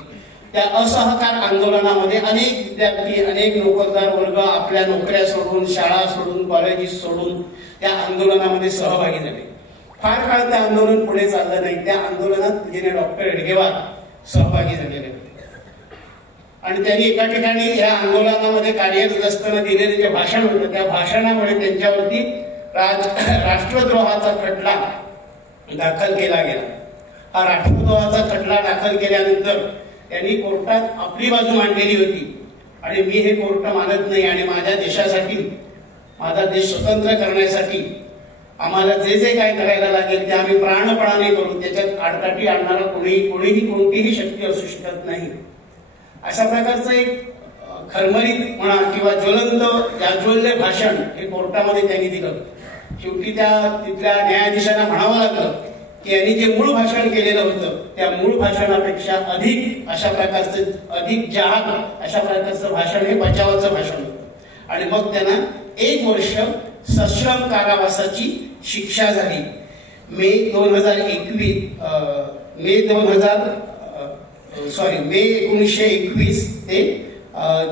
त्या असहकार आंदोलनामध्ये अनेक विद्यार्थी, अनेक नोकरदार वर्ग आपल्या नोकऱ्या सोडून, शाळा सोडून, कॉलेजेस सोडून त्या आंदोलनामध्ये सहभागी झाले. फार काळ ते आंदोलन पुढे चाललं नाही. त्या आंदोलनात पूजनीय डॉक्टर हेडगेवार सहभागी झालेले होते आणि त्यांनी एका ठिकाणी या आंदोलनामध्ये कार्यरत असताना दिलेले जे भाषण होतं त्या भाषणामुळे त्यांच्यावरती राष्ट्रद्रोहाचा खटला दाखल केला गेला. हा राष्ट्रद्रोहाचा खटला दाखल केल्यानंतर त्यांनी कोर्टात आपली बाजू मांडलेली होती आणि मी हे कोर्ट मानत नाही आणि माझ्या देशासाठी, माझा देश स्वतंत्र करण्यासाठी आम्हाला जे जे काय करायला लागेल ते आम्ही प्राणपणाने करू, त्याच्यात आडकाठी आणणारा कोणीही कोणतीही शक्ती असू शकत नाही, अशा प्रकारचं एक खरमरीत म्हणा किंवा ज्वलंत जाज्वल्य भाषण हे कोर्टामध्ये त्यांनी दिलं. शेवटी तिथल्या न्यायाधीशांना म्हणावं लागलं की यांनी जे मूळ भाषण केलेलं होतं त्या मूळ भाषणापेक्षा अधिक अशा प्रकारचं, अधिक जहाल अशा प्रकारचं भाषण हे बचावाचं भाषण होतं आणि मग त्यांना 1 वर्ष सश्रम कारावासाची शिक्षा झाली. मे 1921 ते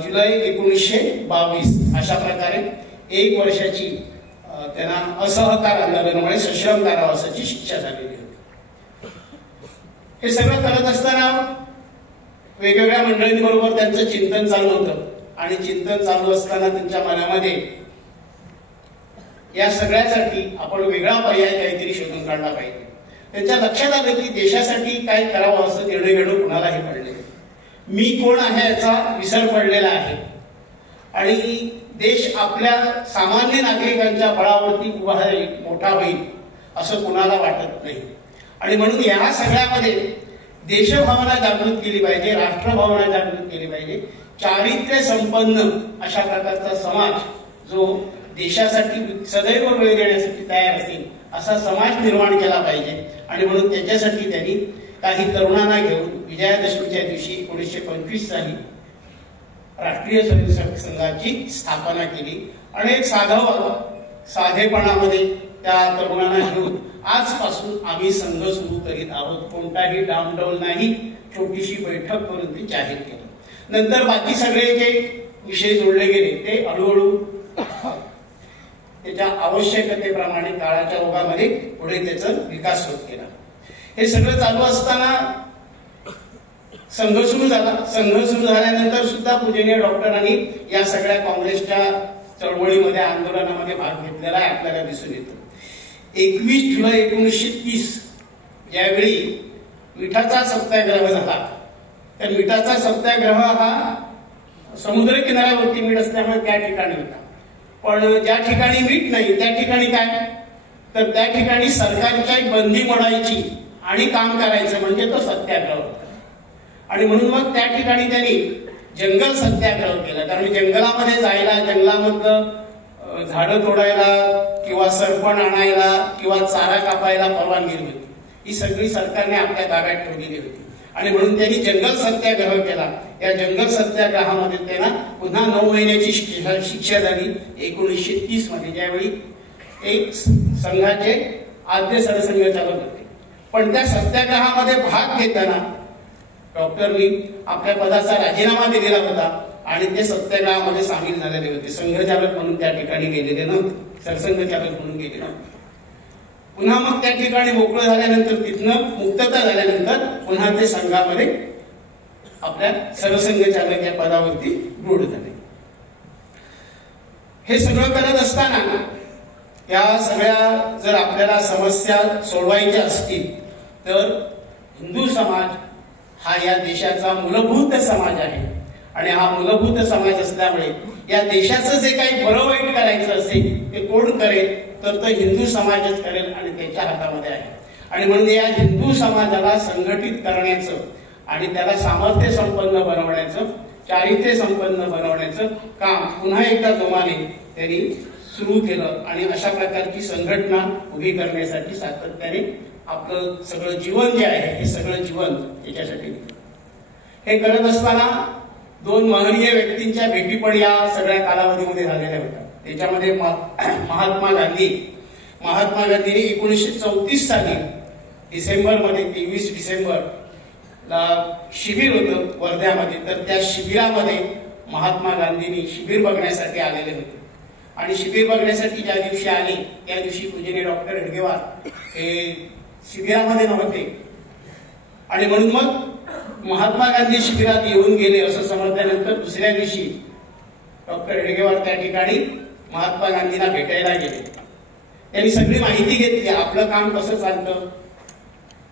जुलै 1922 अशा प्रकारे 1 वर्षाची त्यांना असहकार आंदोलनामुळे सश्रम कारावासाची शिक्षा झालेली होती. हे सगळं करत असताना वेगवेगळ्या मंडळींबरोबर त्यांचं चिंतन चालू होतं आणि चिंतन चालू असताना त्यांच्या मनामध्ये या सगळ्यासाठी आपण वेगळा पर्याय काहीतरी शोधून काढला पाहिजे. त्यांच्या लक्षात आलं की देशासाठी काय करावं असं निर्णय घेणं कुणालाही पडले. मी कोण आहे याचा विसर पडलेला आहे आणि देश आपल्या सामान्य नागरिकांच्या बळावरती उभा राहील, मोठा होईल असं कुणाला वाटत नाही आणि म्हणून या सगळ्यामध्ये देशभावना जागृत केली पाहिजे, राष्ट्रभावना जागृत केली पाहिजे. चारित्र्य संपन्न अशा प्रकारचा समाज जो देशासाठी सदैव वेळ देण्यासाठी तयार असेल असा समाज निर्माण केला पाहिजे आणि म्हणून त्याच्यासाठी त्यांनी काही तरुणांना घेऊन विजयादशमीच्या दिवशी 1925 साली राष्ट्रीय स्वयंसेवक संघाची स्थापना केली. अनेक साधेपणामध्ये त्या तरुणांना घेऊन आजपासून आम्ही संघ सुरू करीत आहोत. कोणताही डामडौल नाही, छोटीशी बैठक करून ते जाहीर केलं. नंतर बाकी सगळे जे विषय जोडले गेले ते हळूहळू त्याच्या आवश्यकतेप्रमाणे काळाच्या ओघामध्ये पुढे त्याचा विकास होत गेला. हे सगळं चालू असताना संघ सुरू झाला. संघ सुरू झाल्यानंतर सुद्धा पूजनीय डॉक्टरांनी या सगळ्या काँग्रेसच्या चळवळीमध्ये, आंदोलनामध्ये भाग घेतलेला आपल्याला दिसून येतो. 21 जुलै 1930 ज्यावेळी मिठाचा सत्याग्रह झाला, तर मिठाचा सत्याग्रह हा समुद्र किनाऱ्यावरती मीठ असल्यामुळे त्या ठिकाणी होता. पण ज्या ठिकाणी मीठ नाही त्या ठिकाणी काय, तर त्या ठिकाणी सरकारच्या बंदी मोडायची आणि काम करायचं म्हणजे तो सत्याग्रह होता. आणि म्हणून मग त्या ठिकाणी त्यांनी जंगल सत्याग्रह केला. कारण जंगलामध्ये जायला, जंगलामधलं झाडं तोडायला किंवा सरपण आणायला किंवा चारा कापायला परवानगी होती. ही सगळी सरकारने आपल्या ताब्यात ठेवलेली होती आणि म्हणून त्यांनी जंगल सत्याग्रह केला. या जंगल सत्याग्रहामध्ये त्यांना पुन्हा 9 महिन्याची शिक्षा झाली 1930 मध्ये, ज्यावेळी एक संघाचे आद्य सरसंघचालक होते. पण त्या सत्याग्रहामध्ये भाग घेताना डॉक्टरनी आपल्या पदाचा राजीनामा दिलेला होता आणि ते सत्याग्रहामध्ये सामील झालेले होते. संघचालक म्हणून त्या ठिकाणी गेलेले नव्हते, सरसंघचालक म्हणून गेले नव्हते. पुन्हा मग त्या ठिकाणी मोकळं झाल्यानंतर, तिथनं मुक्तता झाल्यानंतर पुन्हा ते संघामध्ये आपल्या सरसंघचालक या पदावरती रूढ झाले. हे सगळं करत असताना या सगळ्या जर आपल्याला समस्या सोडवायच्या असतील तर हिंदू समाज हा या देशाचा मूलभूत समाज आहे आणि हा मूलभूत समाज असल्यामुळे या देशाचं जे काही बरं वाईट करायचं असेल ते कोण करेल, तर तो हिंदू समाजच करेल आणि त्याच्या हातामध्ये आहे. आणि म्हणून या हिंदू समाजाला संघटित करण्याचं आणि त्याला सामर्थ्य संपन्न बनवण्याचं, चारित्र्य संपन्न बनवण्याचं काम पुन्हा एकदा जोमाने त्यांनी सुरू केलं आणि अशा प्रकारची संघटना उभी करण्यासाठी सातत्याने आपलं सगळं जीवन जे आहे हे सगळं जीवन त्याच्यासाठी हे करत असताना 2 महनीय व्यक्तींच्या भेटी पण या सगळ्या कालावधीमध्ये झालेल्या होत्या. त्याच्यामध्ये महात्मा गांधींनी 1934 साली डिसेंबरमध्ये 23 डिसेंबरला शिबिर होतं वर्ध्यामध्ये, तर त्या शिबिरामध्ये महात्मा गांधींनी शिबिर बघण्यासाठी आलेले होते आणि शिबिर बघण्यासाठी ज्या दिवशी आले त्या दिवशी पूजनीय डॉक्टर हेडगेवार हे शिबिरामध्ये नव्हते आणि म्हणून मग महात्मा गांधी शिबिरात येऊन गेले असं समजल्यानंतर दुसऱ्या दिवशी डॉक्टर हेडगेवार त्या ठिकाणी महात्मा गांधींना भेटायला गेले त्यांनी सगळी माहिती घेतली, आपलं काम कसं चालतं,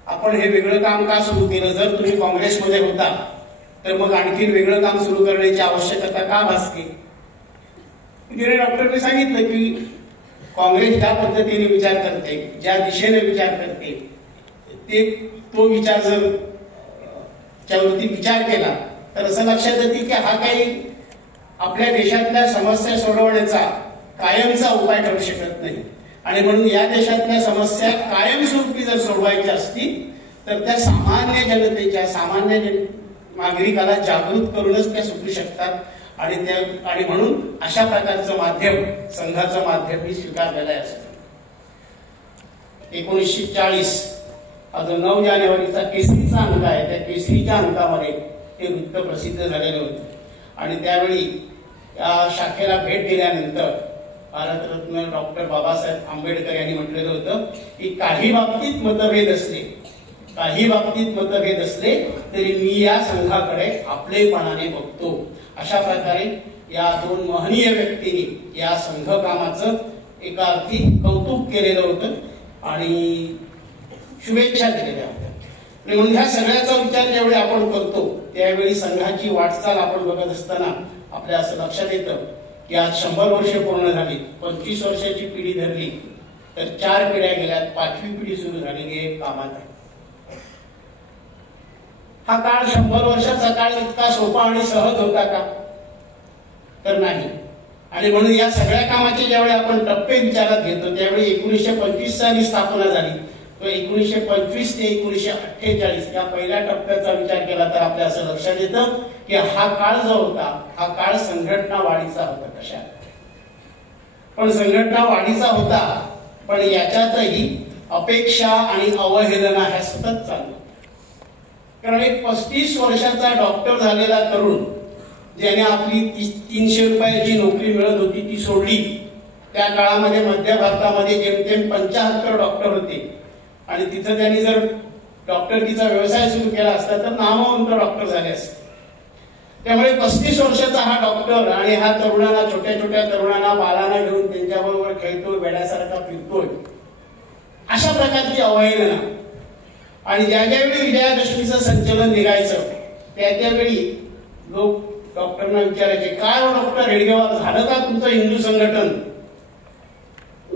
आपण हे वेगळं काम का सुरू केलं, जर तुम्ही काँग्रेसमध्ये होता तर मग आणखी वेगळं काम सुरू करण्याची आवश्यकता का भासते. डॉक्टरने सांगितलं की काँग्रेस ज्या पद्धतीने विचार करते, ज्या दिशेने विचार करते, तो विचार जर त्यावरती विचार केला तर असं लक्षात येते की हा काही आपल्या देशातल्या समस्या सोडवण्याचा कायमचा उपाय ठरू शकत नाही. आणि म्हणून या देशातल्या समस्या कायमस्वरूपी जर सोडवायच्या असतील तर त्या सामान्य जनतेच्या, सामान्य नागरिकाला जागृत करूनच त्या सुटू शकतात. आणि म्हणून अशा प्रकारचं माध्यम, संघाचं माध्यम मी स्वीकारलेलं आहे. असं 1940 हा जो 9 जानेवारीचा केसरीचा अंक आहे, त्या केसरीच्या अंकामध्ये ते वृत्त प्रसिद्ध झालेलं होतं. आणि त्यावेळी या शाखेला भेट दिल्यानंतर भारतरत्न डॉक्टर बाबासाहेब आंबेडकर यांनी म्हटलेलं होतं की काही बाबतीत मतभेद असले तरी मी या संघाकडे आपलेपणाने बघतो. अशा प्रकारे या 2 महनीय व्यक्तींनी या संघ कामाचं एका अर्थी कौतुक केलेलं होतं आणि शुभेच्छा दिलेल्या होत्या. म्हणून ह्या सगळ्याचा विचार ज्यावेळी आपण करतो त्यावेळी संघाची वाटचाल आपण बघत असताना आपल्या असं लक्षात येतं की आज 100 वर्ष पूर्ण झाली, 25 वर्षाची पिढी धरली तर 4 पिढ्या गेल्यात, 5वी पिढी सुरू झालेली आहे कामात आहे. हा काळ 100 वर्षाचा काळ इतका सोपा आणि सहज होता का? तर नाही. आणि म्हणून या सगळ्या कामाचे ज्यावेळी आपण टप्पे विचारात घेतो त्यावेळी 1925 साली स्थापना झाली. 1925 ते 1948 या पहिल्या टप्प्याचा विचार केला तर आपल्या असं लक्षात येतं की हा काळ जो होता हा काळ संघटना वाढीचा होता. कशा पण संघटना वाढीचा होता, पण याच्यातही अपेक्षा आणि अवहेलना ह्या सतत चालू. कारण एक 35 वर्षाचा डॉक्टर झालेला तरुण ज्याने आपली 300 रुपयाची नोकरी मिळत होती ती सोडली. त्या काळामध्ये मध्य भारतामध्ये जेमतेम 75 डॉक्टर होते आणि तिथं त्यांनी जर डॉक्टरकीचा व्यवसाय सुरू केला असता तर नामवंत डॉक्टर झाले असते. त्यामुळे 35 वर्षाचा हा डॉक्टर आणि हा तरुणांना, छोट्या छोट्या तरुणांना, बालांना घेऊन त्यांच्याबरोबर खेळतोय, वेड्यासारखा फिरतोय, अशा प्रकारची अवहेलना. आणि ज्या ज्यावेळी विजयादशमीचं संचलन निघायचं त्यावेळी लोक डॉक्टरना विचारायचे, काय हो डॉक्टर हेडगेवार, झालं का तुमचं हिंदू संघटन?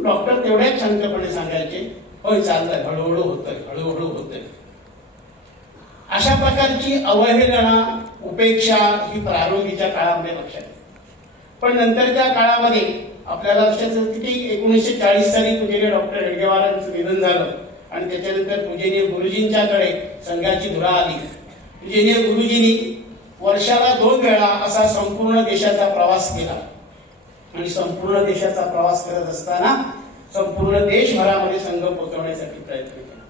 डॉक्टर तेवढ्याच शांतपणे सांगायचे, होय चालतंय, हळूहळू होतंय. अशा प्रकारची अवहेलना, उपेक्षा ही प्रारंभीच्या काळामध्ये लक्षात येते. पण नंतरच्या काळामध्ये आपल्याला लक्षात येतं की 1940 साली पूजनीय डॉक्टर हेडगेवारांचं निधन झालं आणि त्याच्यानंतर पूजनीय गुरुजींच्याकडे संघाची धुरा आली. पूजनीय गुरुजींनी वर्षाला 2 वेळा असा संपूर्ण देशाचा प्रवास केला आणि संपूर्ण देशाचा प्रवास करत असताना संपूर्ण देशभरामध्ये संघ पोहोचवण्यासाठी प्रयत्न केला.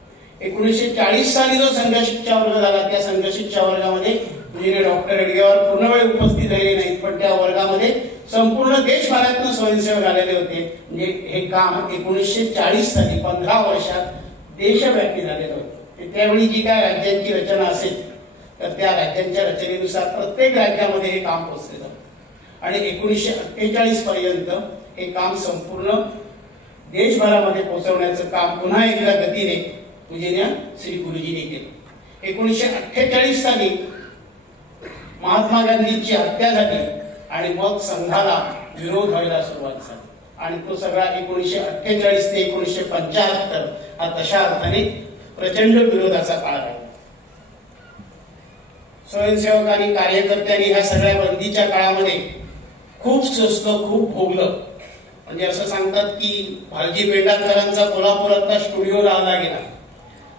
1940 साली जो संघ शिक्षा वर्ग झाला त्या संघ शिक्षा वर्गामध्ये पूजनीय डॉक्टर हेडगेवार पूर्ण वेळ उपस्थित राहिले नाहीत, पण त्या वर्गामध्ये संपूर्ण देशभरातून स्वयंसेवक आलेले होते. म्हणजे हे काम 1940 साली 15 वर्षात देशव्यापी झालेलं होतं. त्यावेळी जी काय राज्यांची रचना असेल तर त्या राज्यांच्या रचनेनुसार प्रत्येक राज्यामध्ये हे काम पोहोचले जातं आणि 1948 पर्यंत हे काम संपूर्ण देशभरामध्ये पोहोचवण्याचं काम पुन्हा एकदा गतीने पूजनीय श्री गुरुजींनी केलं. 1948 साली महात्मा गांधींची हत्या झाली आणि मग संघाला विरोध व्हायला सुरुवात झाली आणि तो सगळा 1948 ते 1975 हा तशा अर्थाने प्रचंड विरोधाचा काळ आहे. स्वयंसेवकांनी, कार्यकर्त्यांनी ह्या सगळ्या बंदीच्या काळामध्ये खूप सोसलं, खूप भोगलं. म्हणजे असं सांगतात की भालजी पेंढारकरांचा कोल्हापुरातला स्टुडिओ लावला गेला.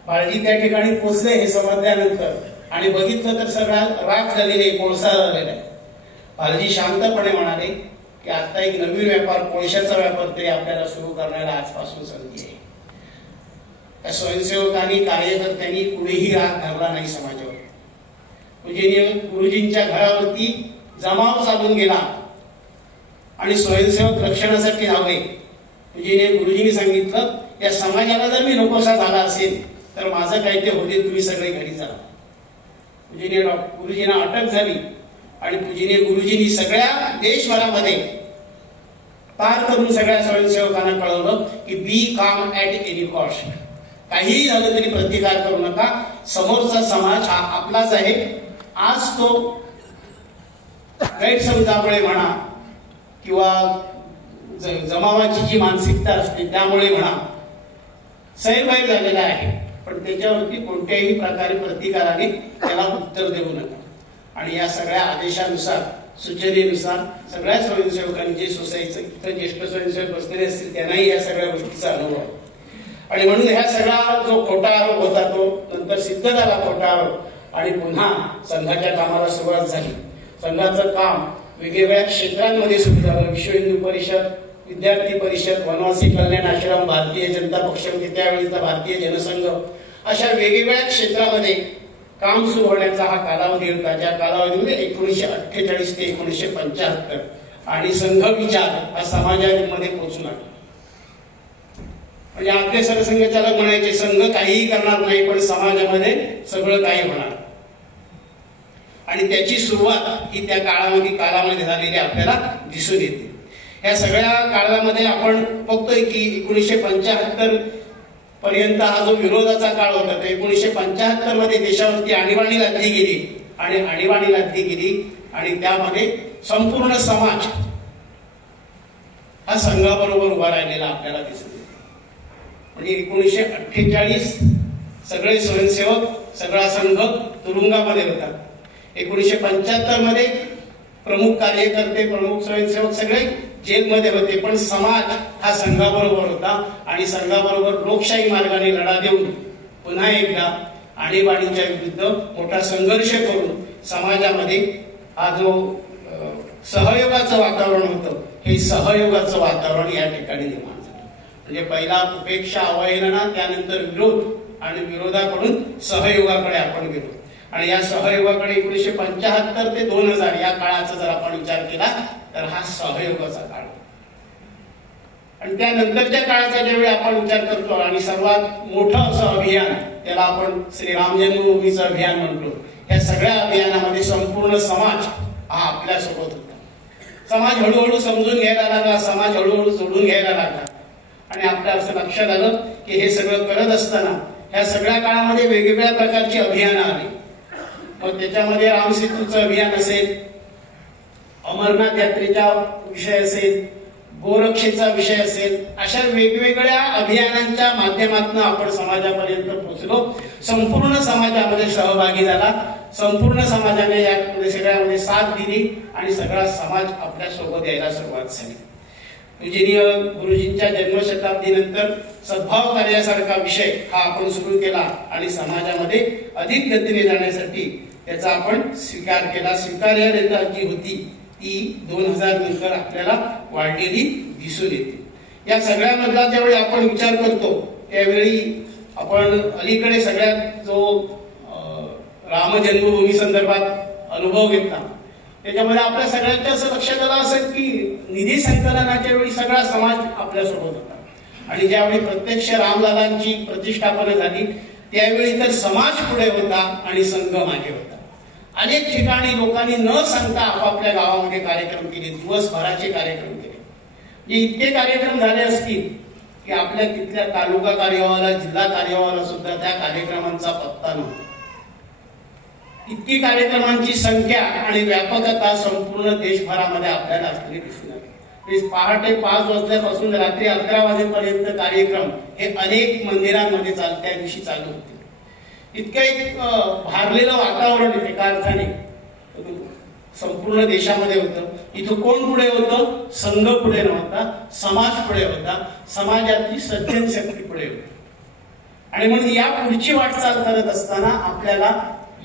भालजी त्या ठिकाणी पोचले हे समजल्यानंतर आणि बघितलं तर सगळा राख झालेला आहे, कोळसा झालेला आहे. भालजी शांतपणे म्हणाले की आता एक नवीन व्यापार, कोळशाचा व्यापार तरी आपल्याला सुरू करण्याला आजपासून संधी आहे. त्या स्वयंसेवकांनी, कार्यकर्त्यांनी कुणीही राग धरला नाही समाजावर. पूजनीय गुरुजींच्या घरावरती जमाव चालून गेला आणि स्वयंसेवक रक्षणासाठी धावले. पूजनीय गुरुजींनी सांगितलं, या समाजाला जर मी नकोसा झाला असेल तर माझं काय ते होते, तुम्ही सगळे घरी चला. पूजनीय गुरुजींना अटक झाली आणि पूजनीय गुरुजींनी सगळ्या देशभरामध्ये पार करून सगळ्या स्वयंसेवकांना कळवलं की बी काम ॲट एनी कॉस्ट. काहीही झालं तरी प्रतिकार करू नका. समोरचा समाज हा आपलाच आहे. आज तो गैरसमजामुळे म्हणा किंवा जमावाची जी मानसिकता असते त्यामुळे म्हणा सैरभैर झालेला आहे. पण त्याच्यावरती कोणत्याही प्रकारे प्रतिकाराने त्याला उत्तर देऊ नका. आणि या सगळ्या आदेशानुसार सूचनेनुसार सगळ्या स्वयंसेवकांनी जे सोसायटीचं ज्येष्ठ स्वयंसेवक बसलेले असतील त्यांनाही या सगळ्या गोष्टीचा अनुभव आहे. आणि म्हणून ह्या सगळा जो खोटा आरोप होता तो नंतर सिद्ध झाला खोटा आरोप आणि पुन्हा संघाच्या कामाला सुरुवात झाली. संघाचं काम वेगवेगळ्या क्षेत्रांमध्ये सुरू झालं. विश्व हिंदू परिषद, विद्यार्थी परिषद, वनवासी कल्याण आश्रम, भारतीय जनता पक्ष म्हणजे त्यावेळीचा भारतीय जनसंघ, अशा वेगवेगळ्या क्षेत्रामध्ये काम सुरू होण्याचा हा कालावधी होता. ज्या कालावधीमध्ये 1948 ते 1975 आणि संघ विचार हा समाजामध्ये पोहोचू लागला. म्हणजे आपले सरसंघचालक म्हणायचे संघ काहीही करणार नाही पण समाजामध्ये सगळं काही होणार. आणि त्याची सुरुवात ही त्या काळामध्ये झालेली आपल्याला दिसून येते. या सगळ्या काळामध्ये आपण बघतोय की 1975 पर्यंत हा जो विरोधाचा काळ होता तो 1975 मध्ये देशावरती आणीबाणी लादली गेली आणि त्यामध्ये संपूर्ण समाज हा संघाबरोबर उभा राहिलेला आपल्याला दिसतो. म्हणजे 1948 सगळे स्वयंसेवक सगळा संघ तुरुंगामध्ये होता. 1975 मध्ये प्रमुख कार्यकर्ते प्रमुख स्वयंसेवक सगळे जेलमध्ये होते. पण समाज हा संघाबरोबर होता आणि संघाबरोबर लोकशाही मार्गाने लढा देऊन पुन्हा एकदा आणीबाणीच्या विरुद्ध मोठा संघर्ष करून समाजामध्ये हा जो सहयोगाचं वातावरण होतं हे सहयोगाचं वातावरण या ठिकाणी निर्माण झालं. म्हणजे पहिला उपेक्षा अवहेलना, त्यानंतर विरोध आणि विरोधाकडून सहयोगाकडे आपण गेलो. आणि या सहयोगाकडे 1975 ते 2000 या काळाचा जर आपण विचार केला तर हा सहयोगाचा काळ. आणि त्यानंतरच्या काळाचा ज्यावेळी आपण विचार करतो आणि सर्वात मोठं असं अभियान त्याला आपण श्रीराम जन्मभूमीचं अभियान म्हणतो. या सगळ्या अभियानामध्ये संपूर्ण समाज हा आपल्यासोबत होता. समाज हळूहळू समजून घ्यायला लागला, समाज हळूहळू जोडून घ्यायला लागला. आणि आपल्या असं लक्षात आलं की हे सगळं करत असताना ह्या सगळ्या काळामध्ये वेगवेगळ्या प्रकारची अभियानं आली. मग त्याच्यामध्ये रामसेतूचं अभियान असेल, अमरनाथ यात्रेचा विषय असेल, गोरक्षेचा विषय असेल, अशा वेगवेगळ्या अभियानांच्या माध्यमातून आपण समाजापर्यंत पोहोचलो. संपूर्ण समाजामध्ये सहभागी झाला. संपूर्ण समाजाने या सगळ्यामध्ये साथ दिली आणि सगळा समाज आपल्या सोबत यायला सुरुवात झाली. पूजनीय गुरुजींच्या जन्मशताब्दीनंतर सद्भाव कार्यासारखा विषय हा आपण सुरू केला आणि समाजामध्ये अधिक गतीने जाण्यासाठी त्याचा आपण स्वीकार केला. स्वीकार्यता जी होती ती 2000 नंतर आपल्याला वाढलेली दिसून येते. या सगळ्यामधला ज्यावेळी आपण विचार करतो त्यावेळी आपण अलीकडे सगळ्यात जो राम जन्मभूमी संदर्भात अनुभव घेतला त्याच्यामध्ये आपल्या सगळ्यांच्या असं लक्षात आलं असेल की निधी संकलनाच्या वेळी सगळा समाज आपल्यासोबत होता. आणि ज्यावेळी प्रत्यक्ष रामलालांची प्रतिष्ठापना झाली त्यावेळी तर समाज पुढे होता आणि संघ मागे होता. अनेक ठिकाणी लोकांनी न सांगता आपापल्या गावामध्ये कार्यक्रम केले, दिवसभराचे कार्यक्रम केले. जे इतके कार्यक्रम झाले असतील की आपल्या तिथल्या तालुका कार्यवाहाला, जिल्हा कार्यवाहाला सुद्धा त्या कार्यक्रमांचा पत्ता नव्हता. इतकी कार्यक्रमांची संख्या आणि व्यापकता संपूर्ण देशभरामध्ये आपल्याला असलेली दिसून आली. पहाटे 5 वाजल्यापासून रात्री 11 वाजेपर्यंत कार्यक्रम हे अनेक मंदिरांमध्ये त्या दिवशी चालू होते. इतकं एक भारलेलं वातावरण एका अर्थाने संपूर्ण देशामध्ये होतं. इथं कोण पुढे होतं? संघ पुढे नव्हता, समाज पुढे होता, समाजातली सज्जन शक्ती पुढे होती. आणि म्हणून या पुढची वाटचाल करत असताना आपल्याला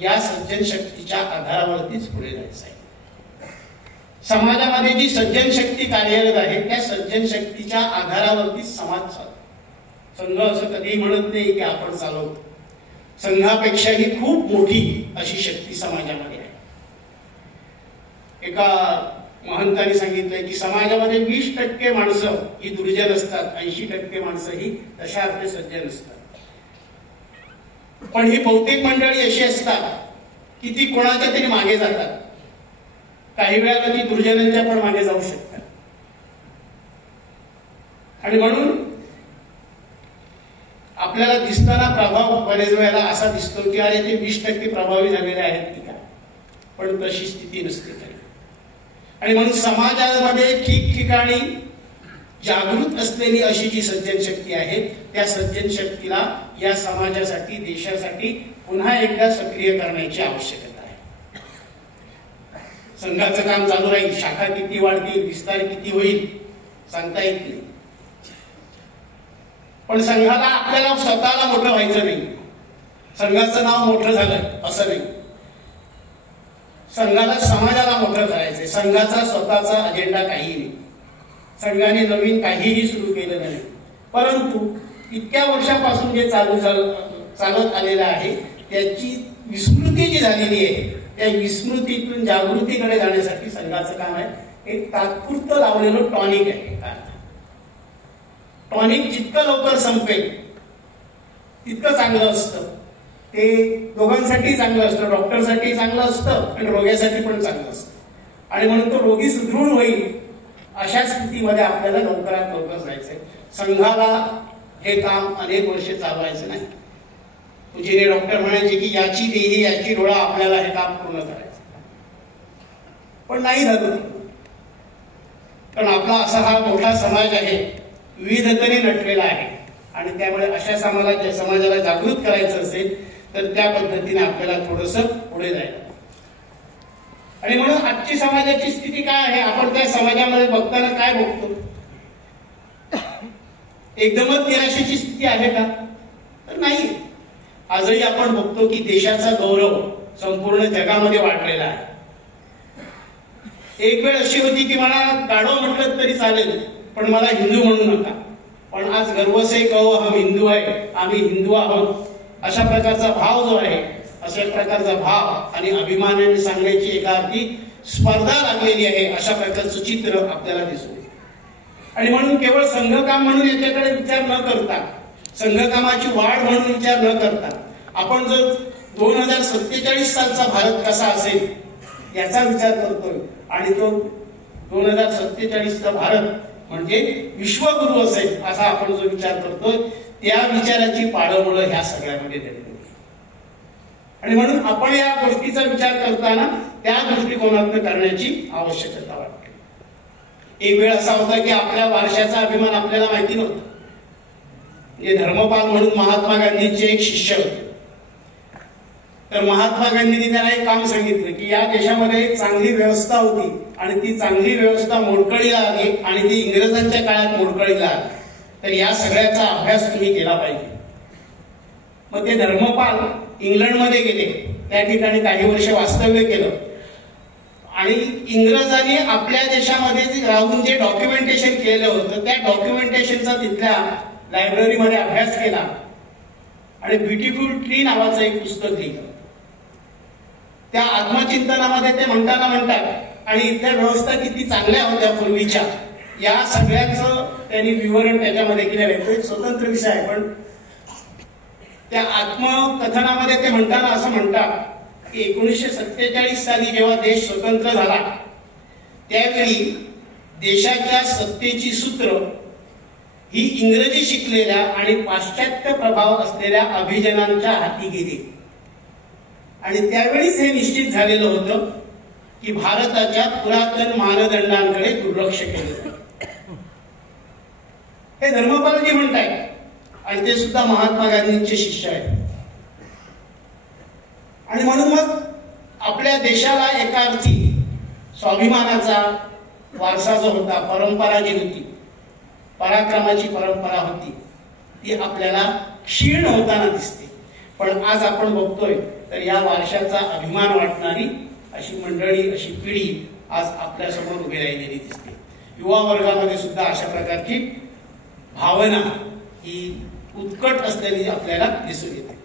या सज्जन शक्तीच्या आधारावरतीच पुढे जायचं आहे. समाजामध्ये जी सज्जन शक्ती कार्यरत आहे त्या सज्जन शक्तीच्या आधारावरतीच समाज चालतो. संघ असं कधीही म्हणत नाही की आपण चालवतो. संघापेक्षाही खूप मोठी अशी शक्ती समाजामध्ये आहे. एका महंतांनी सांगितलंय की समाजामध्ये 20% माणसं ही दुर्जन असतात, 80% माणसं ही तशा अर्थी सज्जन असतात. पण ही बहुतेक मंडळी अशी असतात की ती कोणाच्या तरी मागे जातात. काही वेळाला ती दुर्जनांच्या पण मागे जाऊ शकतात. आणि म्हणून आपल्याला दिसताना प्रभाव बरेच वेळेला असा दिसतो की अरे ते 20% प्रभावी झालेले आहेत की काय, पण तशी स्थिती नसते खरी. आणि म्हणून समाजामध्ये ठिकठिकाणी जागृत असलेली अशी जी सज्जन शक्ती आहे त्या सज्जन शक्तीला या समाजासाठी देशासाठी पुन्हा एकदा सक्रिय करण्याची आवश्यकता आहे. संघाचं काम चालू राहील, शाखा किती वाढतील, विस्तार किती होईल सांगता येत नाही. पण संघाला आपल्याला स्वतःला मोठं व्हायचं नाही, संघाचं नाव मोठं झालं असं नाही. संघाला समाजाला मोठं करायचंय. संघाचा स्वतःचा अजेंडा काही नाही, संघाने नवीन काहीही सुरू केलं नाही. परंतु इतक्या वर्षापासून जे चालत आलेलं आहे त्याची विस्मृती जी झालेली आहे त्या विस्मृतीतून जागृतीकडे जाण्यासाठी संघाचं काम आहे. एक तात्पुरतं लावलेलं टॉनिक आहे. टॉनिक जितकं लवकर संपेल तितकं चांगलं असतं. ते दोघांसाठी चांगलं असतं, डॉक्टरसाठी चांगलं असतं आणि रोग्यासाठी पण चांगलं असतं. आणि म्हणून तो रोगी सुदृढ होईल अशा स्थितीमध्ये आपल्याला लवकरात लवकर जायचंय. संघाला हे काम अनेक वर्षे चालवायचं नाही. पूज्य डॉक्टर म्हणायचे की याची देही याची डोळा आपल्याला हे काम पूर्ण करायचं, पण नाही झालं. कारण आपला असा हा मोठा समाज आहे, विविधतेने नटलेला आहे आणि त्यामुळे अशा समाजाला जागृत करायचं असेल तर त्या पद्धतीने आपल्याला थोडंसं पुढे जायला. आणि म्हणून आजची समाजाची स्थिती काय आहे, आपण त्या समाजामध्ये बघताना काय बघतो? एकदमच निराशेची स्थिती आहे का? तर नाही. आजही आपण बघतो की देशाचा गौरव संपूर्ण जगामध्ये वाढलेला आहे. एक वेळ अशी होती की मला गाढव म्हटलं तरी चालेल पण मला हिंदू म्हणू नका. पण आज गर्व से कहो हम हिंदू आहे, आम्ही हिंदू आहोत अशा प्रकारचा भाव जो आहे, अशा प्रकारचा भाव आणि अभिमानाने सांगण्याची एका अर्थी स्पर्धा लागलेली आहे अशा प्रकारचं चित्र आपल्याला दिसून येते. आणि म्हणून केवळ संघकाम म्हणून याच्याकडे विचार न करता, संघकामाची वाढ म्हणून विचार न करता आपण जर 2047 सालचा भारत कसा असेल याचा विचार करतोय आणि तो 2047चा भारत म्हणजे विश्वगुरु असेल असा आपण जो विचार करतोय त्या विचाराची पाळंमुळं ह्या सगळ्यामध्ये दडलेली. आणि म्हणून आपण या गोष्टीचा विचार करताना त्या दृष्टिकोनातून करण्याची आवश्यकता वाटते. एक वेळ असा होता की आपल्या वारशाचा अभिमान आपल्याला माहिती नव्हता. म्हणजे धर्मपाल म्हणून महात्मा गांधींचे एक शिष्य होते. तर महात्मा गांधींनी त्यांना एक काम सांगितलं की या देशामध्ये एक चांगली व्यवस्था होती आणि ती चांगली व्यवस्था मोडकळीला आली आणि ती इंग्रजांच्या काळात मोडकळीला आली. तर या सगळ्याचा अभ्यास तुम्ही केला पाहिजे. मग ते धर्मपाल इंग्लंडमध्ये गेले, त्या ठिकाणी काही वर्ष वास्तव्य केलं आणि इंग्रजांनी आपल्या देशामध्ये राहून जे डॉक्युमेंटेशन केलं होतं त्या डॉक्युमेंटेशनचा तिथल्या लायब्ररीमध्ये अभ्यास केला आणि ब्युटिफुल ट्री नावाचं एक पुस्तक लिहिलं. त्या आत्मचिंतनामध्ये ते म्हणतात आणि इथल्या व्यवस्था किती चांगल्या होत्या पूर्वीच्या या सगळ्याचं त्यांनी विवरण त्याच्यामध्ये केलेलं आहे. तो एक स्वतंत्र विषय आहे. पण त्या आत्मकथनामध्ये ते म्हणताना असं म्हणतात की 1947 साली जेव्हा देश स्वतंत्र झाला त्यावेळी देशाच्या सत्तेची सूत्र ही इंग्रजी शिकलेल्या आणि पाश्चात्य प्रभाव असलेल्या अभिजनांच्या हाती गेली. आणि त्यावेळीच हे निश्चित झालेलं होतं की भारताच्या पुरातन मानदंडांकडे दुर्लक्ष केलं. हे धर्मपालजी म्हणतायत आणि ते सुद्धा महात्मा गांधींचे शिष्य आहेत. आणि म्हणून मग आपल्या देशाला एका अर्थी स्वाभिमानाचा वारसा जो होता, परंपरा जी होती, पराक्रमाची परंपरा होती, ती आपल्याला क्षीण होताना दिसते. पण आज आपण बघतोय तर या वारशाचा अभिमान वाटणारी अशी मंडळी, अशी पिढी आज आपल्या समोर उभी राहिलेली दिसते. युवा वर्गामध्ये सुद्धा अशा प्रकारची भावना ही उत्कट असलेली आपल्याला दिसून येते.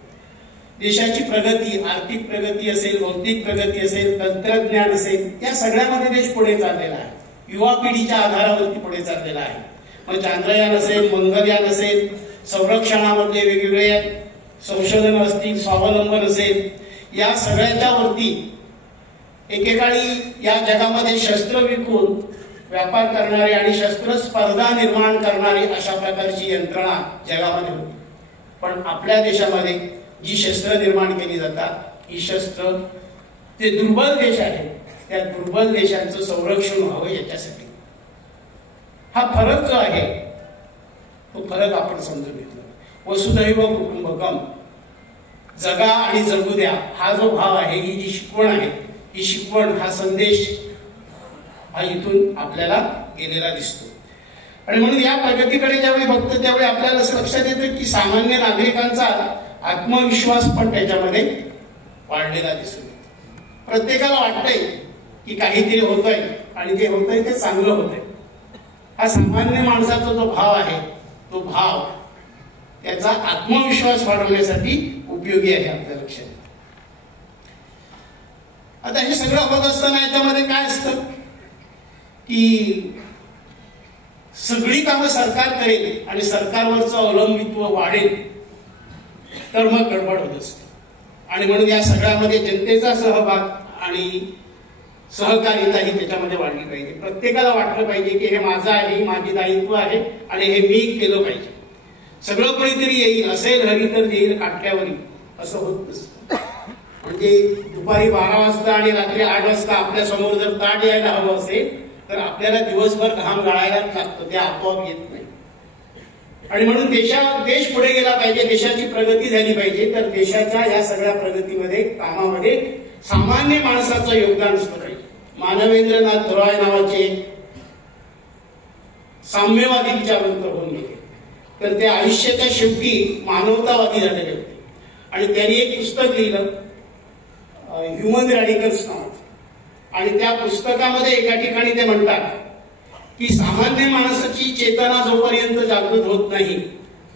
देशाची प्रगती, आर्थिक प्रगती असेल, भौतिक प्रगती असेल, तंत्रज्ञान असेल, या सगळ्यामध्ये देश पुढे चाललेला आहे. युवा पिढीच्या आधारावरती पुढे चाललेला आहे. मग चांद्रयान असेल, मंगलयान असेल, संरक्षणामधले वेगवेगळे संशोधन असतील, स्वावलंबन असेल, या सगळ्याच्या वरती एकेकाळी या जगामध्ये शस्त्र विकून व्यापार करणारे आणि शस्त्र स्पर्धा निर्माण करणारी अशा प्रकारची यंत्रणा जगामध्ये होती. पण आपल्या देशामध्ये जी शस्त्र निर्माण केली जातात ही शस्त्र ते दुर्बल देश आहेत त्या दुर्बल देशांचं संरक्षण व्हावं याच्यासाठी. हा फरक जो आहे तो फरक आपण समजून घेतला. वसुधैव कुटुंबकम, जगा आणि जगू द्या, हा जो भाव आहे, ही जी शिकवण आहे, ही शिकवण, हा संदेश हा इथून आपल्याला गेलेला दिसतो. आणि म्हणून या प्रगतीकडे ज्यावेळी बघतो त्यावेळी आपल्याला असं लक्षात येतं की सामान्य नागरिकांचा आत्मविश्वास पण त्याच्यामध्ये वाढलेला दिसून येतो. प्रत्येकाला वाटतंय की काहीतरी होतंय आणि जे होतंय ते चांगलं होतंय. हा सामान्य माणसाचा जो भाव आहे तो भाव त्याचा आत्मविश्वास वाढवण्यासाठी उपयोगी आहे आपल्या लक्षात. आता हे सगळं होत असताना याच्यामध्ये काय असतं की सगळी कामं सरकार करेल आणि सरकारवरचं अवलंबित्व वाढेल तर मग गडबड होत असते. आणि म्हणून या सगळ्यामध्ये जनतेचा सहभाग आणि सहकार्यता ही त्याच्यामध्ये वाढली पाहिजे. प्रत्येकाला वाटलं पाहिजे की हे माझं आहे, ही माझी दायित्व आहे आणि हे मी केलं पाहिजे. सगळं कोणीतरी येईल, असेल हरी तर येईल काठ्यावरी, असं होत नसतं. म्हणजे दुपारी 12 वाजता आणि रात्री 8 वाजता आपल्या समोर जर ताट यायला हवं असेल तर आपल्याला दिवसभर घाम गाळायलाच लागतं, ते आपोआप येत नाही. आणि म्हणून देश पुढे गेला पाहिजे, देशाची प्रगती झाली पाहिजे, तर देशाच्या या सगळ्या प्रगतीमध्ये कामामध्ये सामान्य माणसाचं योगदान असतं पाहिजे. मानवेंद्रनाथ धुराय नावाचे साम्यवादी विचारवंत होऊन गेले तर ते आयुष्याच्या शेवटी मानवतावादी झालेले होते. आणि त्यांनी एक पुस्तक लिहिलं ह्युमन रॅडिकल्स नावाचं. आणि त्या पुस्तकामध्ये एका ठिकाणी ते म्हणतात की सामान्य माणसाची चेतना जोपर्यंत जागृत होत नाही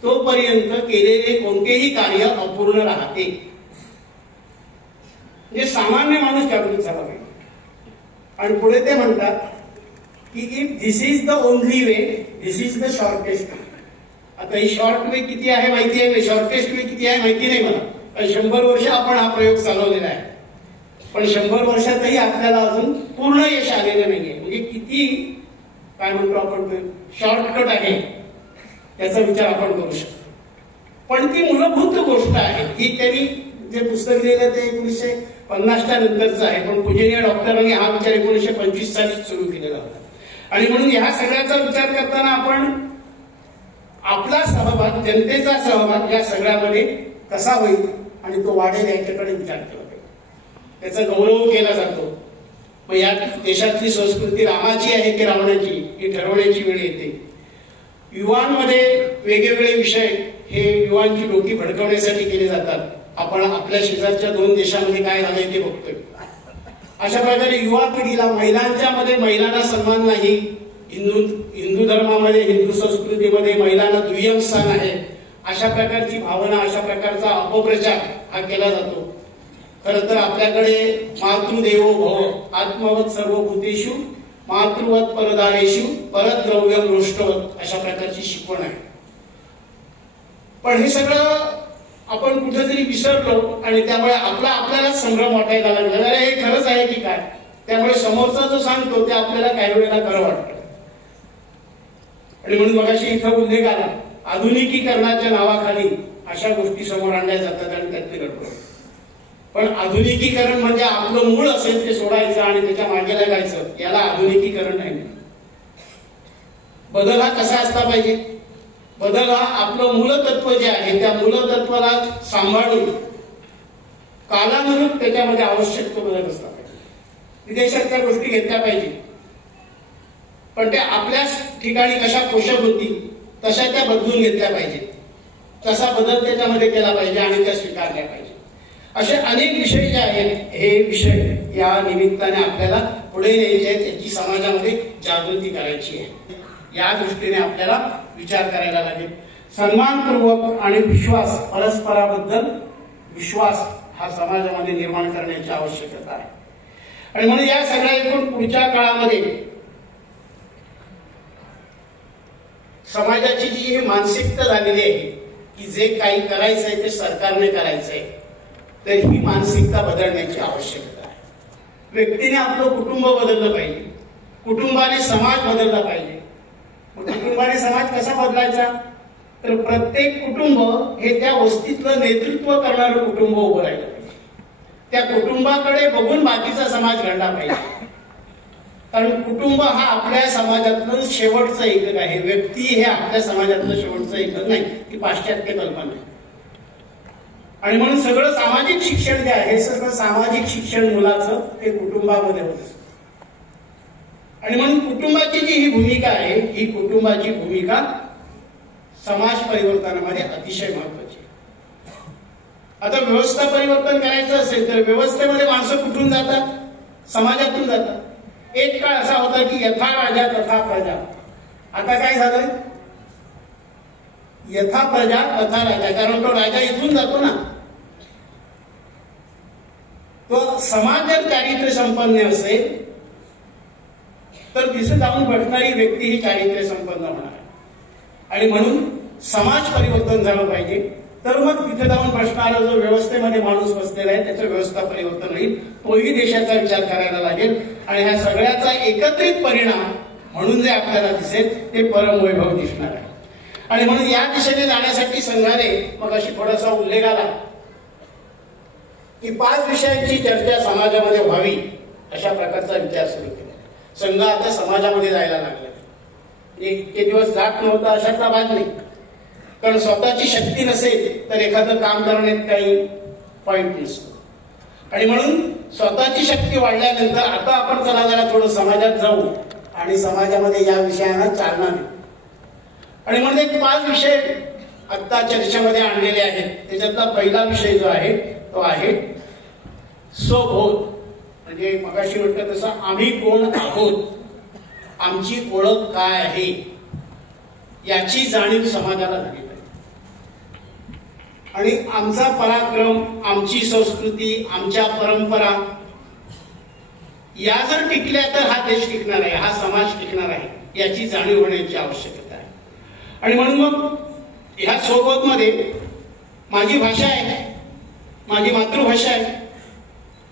तोपर्यंत केलेले कोणतेही कार्य अपूर्ण राहते. म्हणजे सामान्य माणूस जागृत झाला पाहिजे. आणि पुढे ते म्हणतात की if this is the only way, this is the shortest वे. आता ही शॉर्ट वे किती आहे माहिती आहे, शॉर्टेस्ट वे किती आहे माहिती नाही मला, पण 100 वर्ष आपण हा प्रयोग चालवलेला आहे. पण 100 वर्षातही आपल्याला अजून पूर्ण यश आलेलं नाहीये. म्हणजे किती काय म्हणतो आपण शॉर्टकट आहे त्याचा विचार आपण करू शकतो. पण ती मूलभूत गोष्ट आहे ही. त्यांनी जे पुस्तक लिहिलं ते 1950च्या नंतरचं आहे, पण पूजनीय डॉक्टरांनी हा विचार 1925 साली सुरू केलेला होता. आणि म्हणून ह्या सगळ्याचा विचार करताना आपण आपला सहभाग, जनतेचा सहभाग या सगळ्यामध्ये कसा होईल आणि तो वाढेल याच्याकडे विचार केला पाहिजे. त्याचा गौरव केला जातो. मग या देशातली संस्कृती रामाची आहे की रावणाची ही ठरवण्याची वेळ येते. युवांमध्ये वेगवेगळे विषय हे युवांची डोकी भडकवण्यासाठी केले जातात. आपण आपल्या शेजारच्या 2 देशांमध्ये काय झालंय ते बघतोय. अशा प्रकारे युवा पिढीला महिलांच्या मध्ये महिलांना सन्मान नाही, हिंदू धर्मामध्ये, हिंदू संस्कृतीमध्ये महिलांना दुय्यम स्थान आहे, अशा प्रकारची भावना, अशा प्रकारचा अपप्रचार हा केला जातो. खरं तर आपल्याकडे मातृदेवो भव आत्मवत सर्वभूतेषु मातृवत परदारेषु परद्रव्यम नष्टवत अशा प्रकारची शिकवण आहे. पण हे सगळं आपण कुठेतरी विसरलो आणि त्यामुळे आपल्याला संभ्रम वाटायला लागला. अरे हे खरंच आहे की काय. त्यामुळे समोरचा जो सांगतो ते आपल्याला काही वेळेला खरं वाटतं. आणि म्हणून मगाशी इथं उल्लेख आला आधुनिकीकरणाच्या नावाखाली अशा गोष्टी समोर आणल्या जातात आणि त्यातली गडबड. पण आधुनिकीकरण म्हणजे आपलं मूळ असेल ते सोडायचं आणि त्याच्या मागे लागायचं, याला आधुनिकीकरण नाही. बदल हा कसा असला पाहिजे, बदल हा आपलं मूलतत्व जे आहे त्या मूलतत्वाला सांभाळून कालानुरूप त्याच्यामध्ये आवश्यक तो बदल असला पाहिजे. विदेशात त्या गोष्टी घेतल्या पाहिजे, पण त्या आपल्या ठिकाणी कशा पोषक होतील तशा त्या बदलून घेतल्या पाहिजेत. तसा बदल त्याच्यामध्ये केला पाहिजे आणि त्या स्वीकारल्या पाहिजे. असे अनेक विषय जे आहेत हे विषय या निमित्ताने आपल्याला पुढे न्यायचे आहेत, याची समाजामध्ये जागृती करायची आहे. या दृष्टीने आपल्याला विचार करायला लागेल. सन्मानपूर्वक आणि विश्वास, परस्पराबद्दल विश्वास हा समाजामध्ये निर्माण करण्याची आवश्यकता आहे. आणि म्हणून या सगळ्या एकूण पुढच्या काळामध्ये समाजाची जी ही मानसिकता झालेली आहे की जे काही करायचंय ते सरकारने करायचंय, तर ही मानसिकता बदलण्याची आवश्यकता आहे. व्यक्तीने आपलं कुटुंब बदललं पाहिजे, कुटुंबाने समाज बदलला पाहिजे. कुटुंबाने समाज कसा बदलायचा, तर प्रत्येक कुटुंब हे त्या वस्तीतलं नेतृत्व करणारं कुटुंब उभं राहिलं पाहिजे. त्या कुटुंबाकडे बघून बाकीचा समाज घडला पाहिजे. कारण कुटुंब हा आपल्या समाजातलं शेवटचं एकक आहे. व्यक्ती हे आपल्या समाजातलं शेवटचं एकक नाही, ती पाश्चात्य कल्पना आहे. आणि म्हणून सगळं सामाजिक शिक्षण जे आहे, सगळं सामाजिक शिक्षण मुलाचं हे कुटुंबामध्ये होत असतं. आणि म्हणून कुटुंबाची जी ही भूमिका आहे, ही कुटुंबाची भूमिका समाज परिवर्तनामध्ये अतिशय महत्वाची आहे. आता व्यवस्था परिवर्तन करायचं असेल तर व्यवस्थेमध्ये माणसं कुठून जातात, समाजातून जातात. एक काळ असा होता की यथा राजा तथा प्रजा. आता काय झालंय, यथा प्रजा तथा राजा. कारण तो राजा इथून जातो ना. तो समाज जर चारित्र्य संपन्न असेल तर तिथे जाऊन बसणारी व्यक्ती ही चारित्र्य संपन्न होणार आहे. आणि म्हणून समाज परिवर्तन झालं पाहिजे, तर मग तिथे जाऊन बसणारा जो व्यवस्थेमध्ये माणूस बसलेला आहे त्याचं व्यवस्था परिवर्तन होईल. तोही देशाचा विचार करायला लागेल. आणि ह्या सगळ्याचा एकत्रित परिणाम म्हणून जे आपल्याला दिसेल ते परमवैभव दिसणार आहे. आणि म्हणून या दिशेने जाण्यासाठी संघाने मग अशी थोडासा उल्लेख आला की 5 विषयांची चर्चा समाजामध्ये व्हावी, अशा प्रकारचा विचार सुरू केला. संघ आता समाजामध्ये जायला लागला. इतके दिवस जात नव्हता अशातला भाग नाही. कारण स्वतःची शक्ती नसेल तर एखादं काम करण्यात काही पॉइंट नसतो. आणि म्हणून स्वतःची शक्ती वाढल्यानंतर आता आपण चला जरा थोडं समाजात जाऊ आणि समाजामध्ये या विषयांना चालना देऊ. आणि म्हणजे 5 विषय आता चर्चेमध्ये आणलेले आहेत. त्याच्यातला पहिला विषय जो आहे तो आहे स्वबोध. म्हणजे मगाशी म्हटलं तसं आम्ही कोण आहोत, आमची ओळख काय आहे, याची जाणीव समाजाला झाली पाहिजे. आणि आमचा पराक्रम, आमची संस्कृती, आमच्या परंपरा या जर टिकल्या तर हा देश टिकणार आहे, हा समाज टिकणार आहे, याची जाणीव होण्याची आवश्यकता आहे. आणि म्हणून मग ह्या सोबतमध्ये माझी भाषा आहे, माझी मातृभाषा आहे.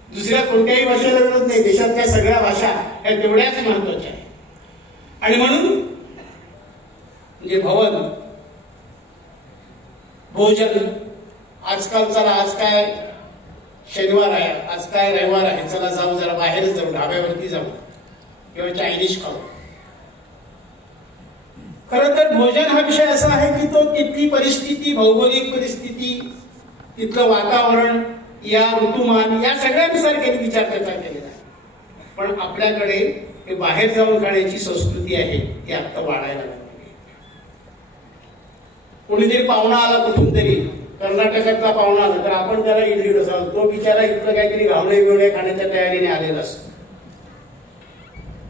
दुसऱ्या कोणत्याही भाषेला विरोध नाही. देशातल्या सगळ्या भाषा ह्या तेवढ्याच महत्वाच्या आहेत. आणि म्हणून म्हणजे भवन, भोजन, आजकाल चला आज काय शनिवार आहे, आज काय रविवार आहे, चला जाऊ जरा बाहेरच जाऊ, ढाब्यावरती जाऊ किंवा चायनीज खाऊ. खरं तर भोजन हा विषय असा आहे की तो तिथली परिस्थिती, भौगोलिक परिस्थिती, तिथलं वातावरण, या ऋतुमान या सगळ्यानुसार काही विचार करता केलेला आहे. पण आपल्याकडे हे बाहेर जाऊन खाण्याची संस्कृती आहे ती आता वाढायला लागली. कोणीतरी पाहुणा आला कुठून तरी, कर्नाटकातला पाहुणा आला तर आपण त्याला इडली डोसा, तो बिचारा इथलं काहीतरी घावणे बिवणे खाण्याच्या तयारीने आलेला असतो.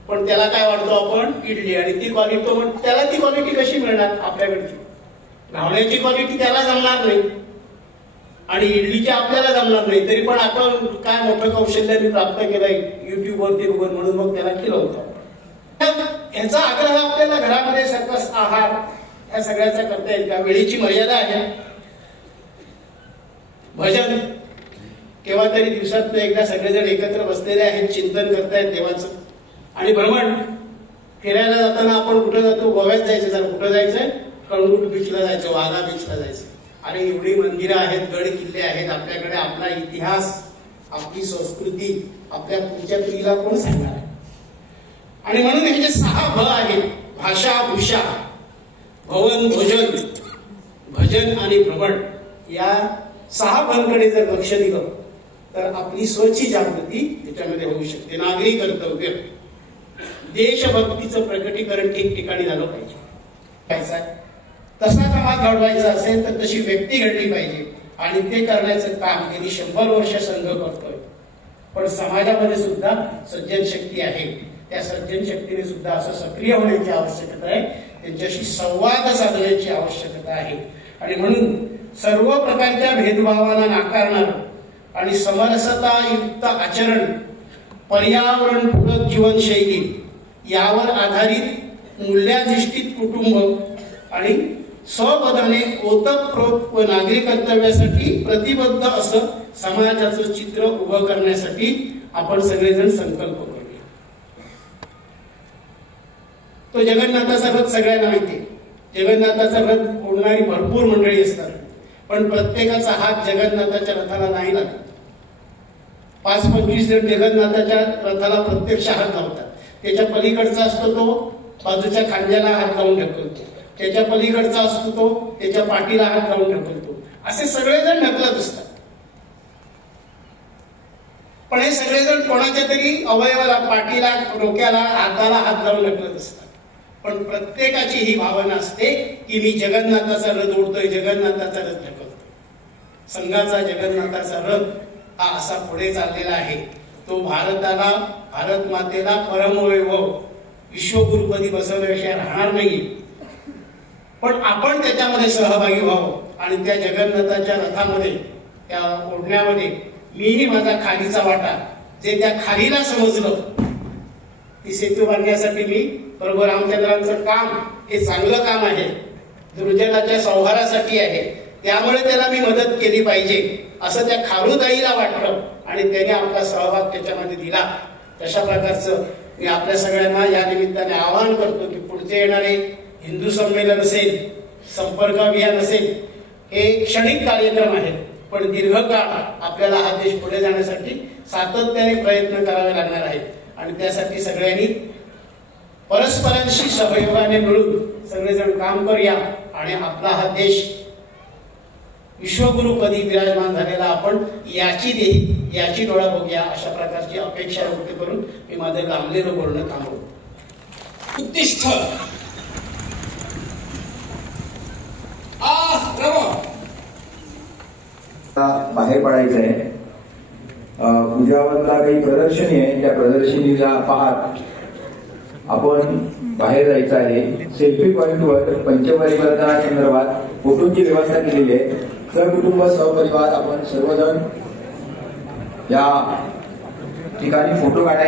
पण त्याला काय वाटतो आपण इडली, आणि ती क्वालिटी, त्याला ती क्वालिटी कशी मिळणार आपल्याकडची. घावण्याची क्वालिटी त्याला जमणार नाही आणि इडलीची आपल्याला जमणार नाही. तरी पण आपण काय मोठं कौशल्याने प्राप्त केलंय युट्यूबवरती बघून, म्हणून मग त्याला खिलवतो. ह्याचा आग्रह आपल्याला घरामध्ये सकस आहार या सगळ्याचा करता येईल का. वेळेची मर्यादा आहे. भजन केव्हा तरी दिवसात एकदा सगळेजण एकत्र बसलेले आहेत, चिंतन करतायत देवाचं. आणि भ्रमण, फिरायला जाताना आपण कुठं जातो, गोव्यात जायचं, जरा कुठं जायचंय, कळंगूट बीचला जायचं, वाघा बीचला जायचं. आणि एवढी मंदिरं आहेत, गड किल्ले आहेत आपल्याकडे, आपला इतिहास, आपली संस्कृती आपल्या पुढच्या पिढीला कोण सांगणार आहे. आणि म्हणून हे जे 6 भ आहेत, भाषा, भूषा, भवन, भोजन, भजन आणि भ्रमण, या 6 भंकडे जर लक्ष दिलं तर आपली स्वची जागृती त्याच्यामध्ये होऊ शकते. नागरी कर्तव्य, देशभक्तीचं प्रकटीकरण ठिकठिकाणी झालं पाहिजे. तसा समाज घडवायचा असेल तर तशी व्यक्ती घडली पाहिजे. आणि ते करण्याचं काम गेली 100 वर्ष संघ करतोय. पण समाजामध्ये सुद्धा सज्जन शक्ती आहे. त्या सज्जन शक्तीने सुद्धा असं सक्रिय होण्याची आवश्यकता आहे, त्यांच्याशी संवाद साधण्याची आवश्यकता आहे. आणि म्हणून सर्व प्रकारच्या भेदभावाला नाकारणार आणि समरसतायुक्त आचरण, पर्यावरणपूरक जीवनशैली यावर आधारित मूल्याधिष्ठित कुटुंब आणि स्वबोधाने ओतप्रोत व नागरी कर्तव्यासाठी प्रतिबद्ध असं समाजाचं चित्र उभं करण्यासाठी आपण सगळेजण संकल्प करूया. तो जगन्नाथाचा रथ सगळ्यांना माहिती आहे. जगन्नाथाचा रथ ओढणारी भरपूर मंडळी असतात, पण प्रत्येकाचा हात जगन्नाथाच्या रथाला नाही लागत. 5-25 जण जगन्नाथाच्या रथाला प्रत्यक्ष हात लावतात. त्याच्या पलीकडचा असतो तो बाजूच्या खांद्याला हात लावून ढकलतो, त्याच्या पलीकडचा असतो तो त्याच्या पाठीला हात लावून ढकलतो. असे सगळेजण ढकलत असतात. पण हे सगळेजण कोणाच्या तरी अवयवाला, पाठीला, डोक्याला, हाताला हात लावून ढकलत असतात. पण प्रत्येकाची ही भावना असते की मी जगन्नाथाचा रथ ओढतोय, जगन्नाथाचा रथ ढकलतोय. संघाचा जगन्नाथाचा रथ हा असा पुढे चाललेला आहे. तो भारताला, भारत मातेला परमवैभव विश्वगुरुपदी बसवल्याशिवाय राहणार नाही. पण आपण त्याच्यामध्ये सहभागी व्हावं आणि त्या जगन्नाथाच्या रथामध्ये, त्या ओढण्यामध्ये मीही माझा खालीचा वाटा, जे त्या खालीला समजलं, ती सेतू बांधण्यासाठी मी प्रभू रामचंद्रांचं काम हे चांगलं काम आहे, दुर्जनाच्या संहारासाठी आहे, त्यामुळे त्याला मी मदत केली पाहिजे असं त्या खारुताईला वाटलं आणि त्याने आपला सहभाग त्याच्यामध्ये दिला. तशा प्रकारचं मी आपल्या सगळ्यांना या निमित्ताने आवाहन करतो की पुढचे येणारे हिंदू संमेलन असेल, संपर्क अभियान असेल, हे क्षणिक कार्यक्रम आहेत, पण दीर्घकाळ आपल्याला हा देश पुढे जाण्यासाठी सातत्याने प्रयत्न करावे लागणार आहेत. आणि त्यासाठी सगळ्यांनी परस्परांशी सहयोगाने मिळून सगळेजण काम करूया आणि आपला हा देश विश्वगुरुपदी विराजमान झालेला आपण याची डोळा बघूया, अशा प्रकारची अपेक्षा व्यक्त करून मी माझं लांबलेलं बोलणं थांबवतो. उत्तिष्ठ बाहेर पडायचं आहे. उद्यावरला काही प्रदर्शनी आहे, त्या प्रदर्शनीला पाहत आपण बाहेर जायचं आहे. सेल्फी पॉइंटवर पंचपरिवर्तनासंदर्भात फोटोची व्यवस्था केलेली आहे. सहकुटुंब सहपरिवार आपण सर्वजण या ठिकाणी फोटो काढायला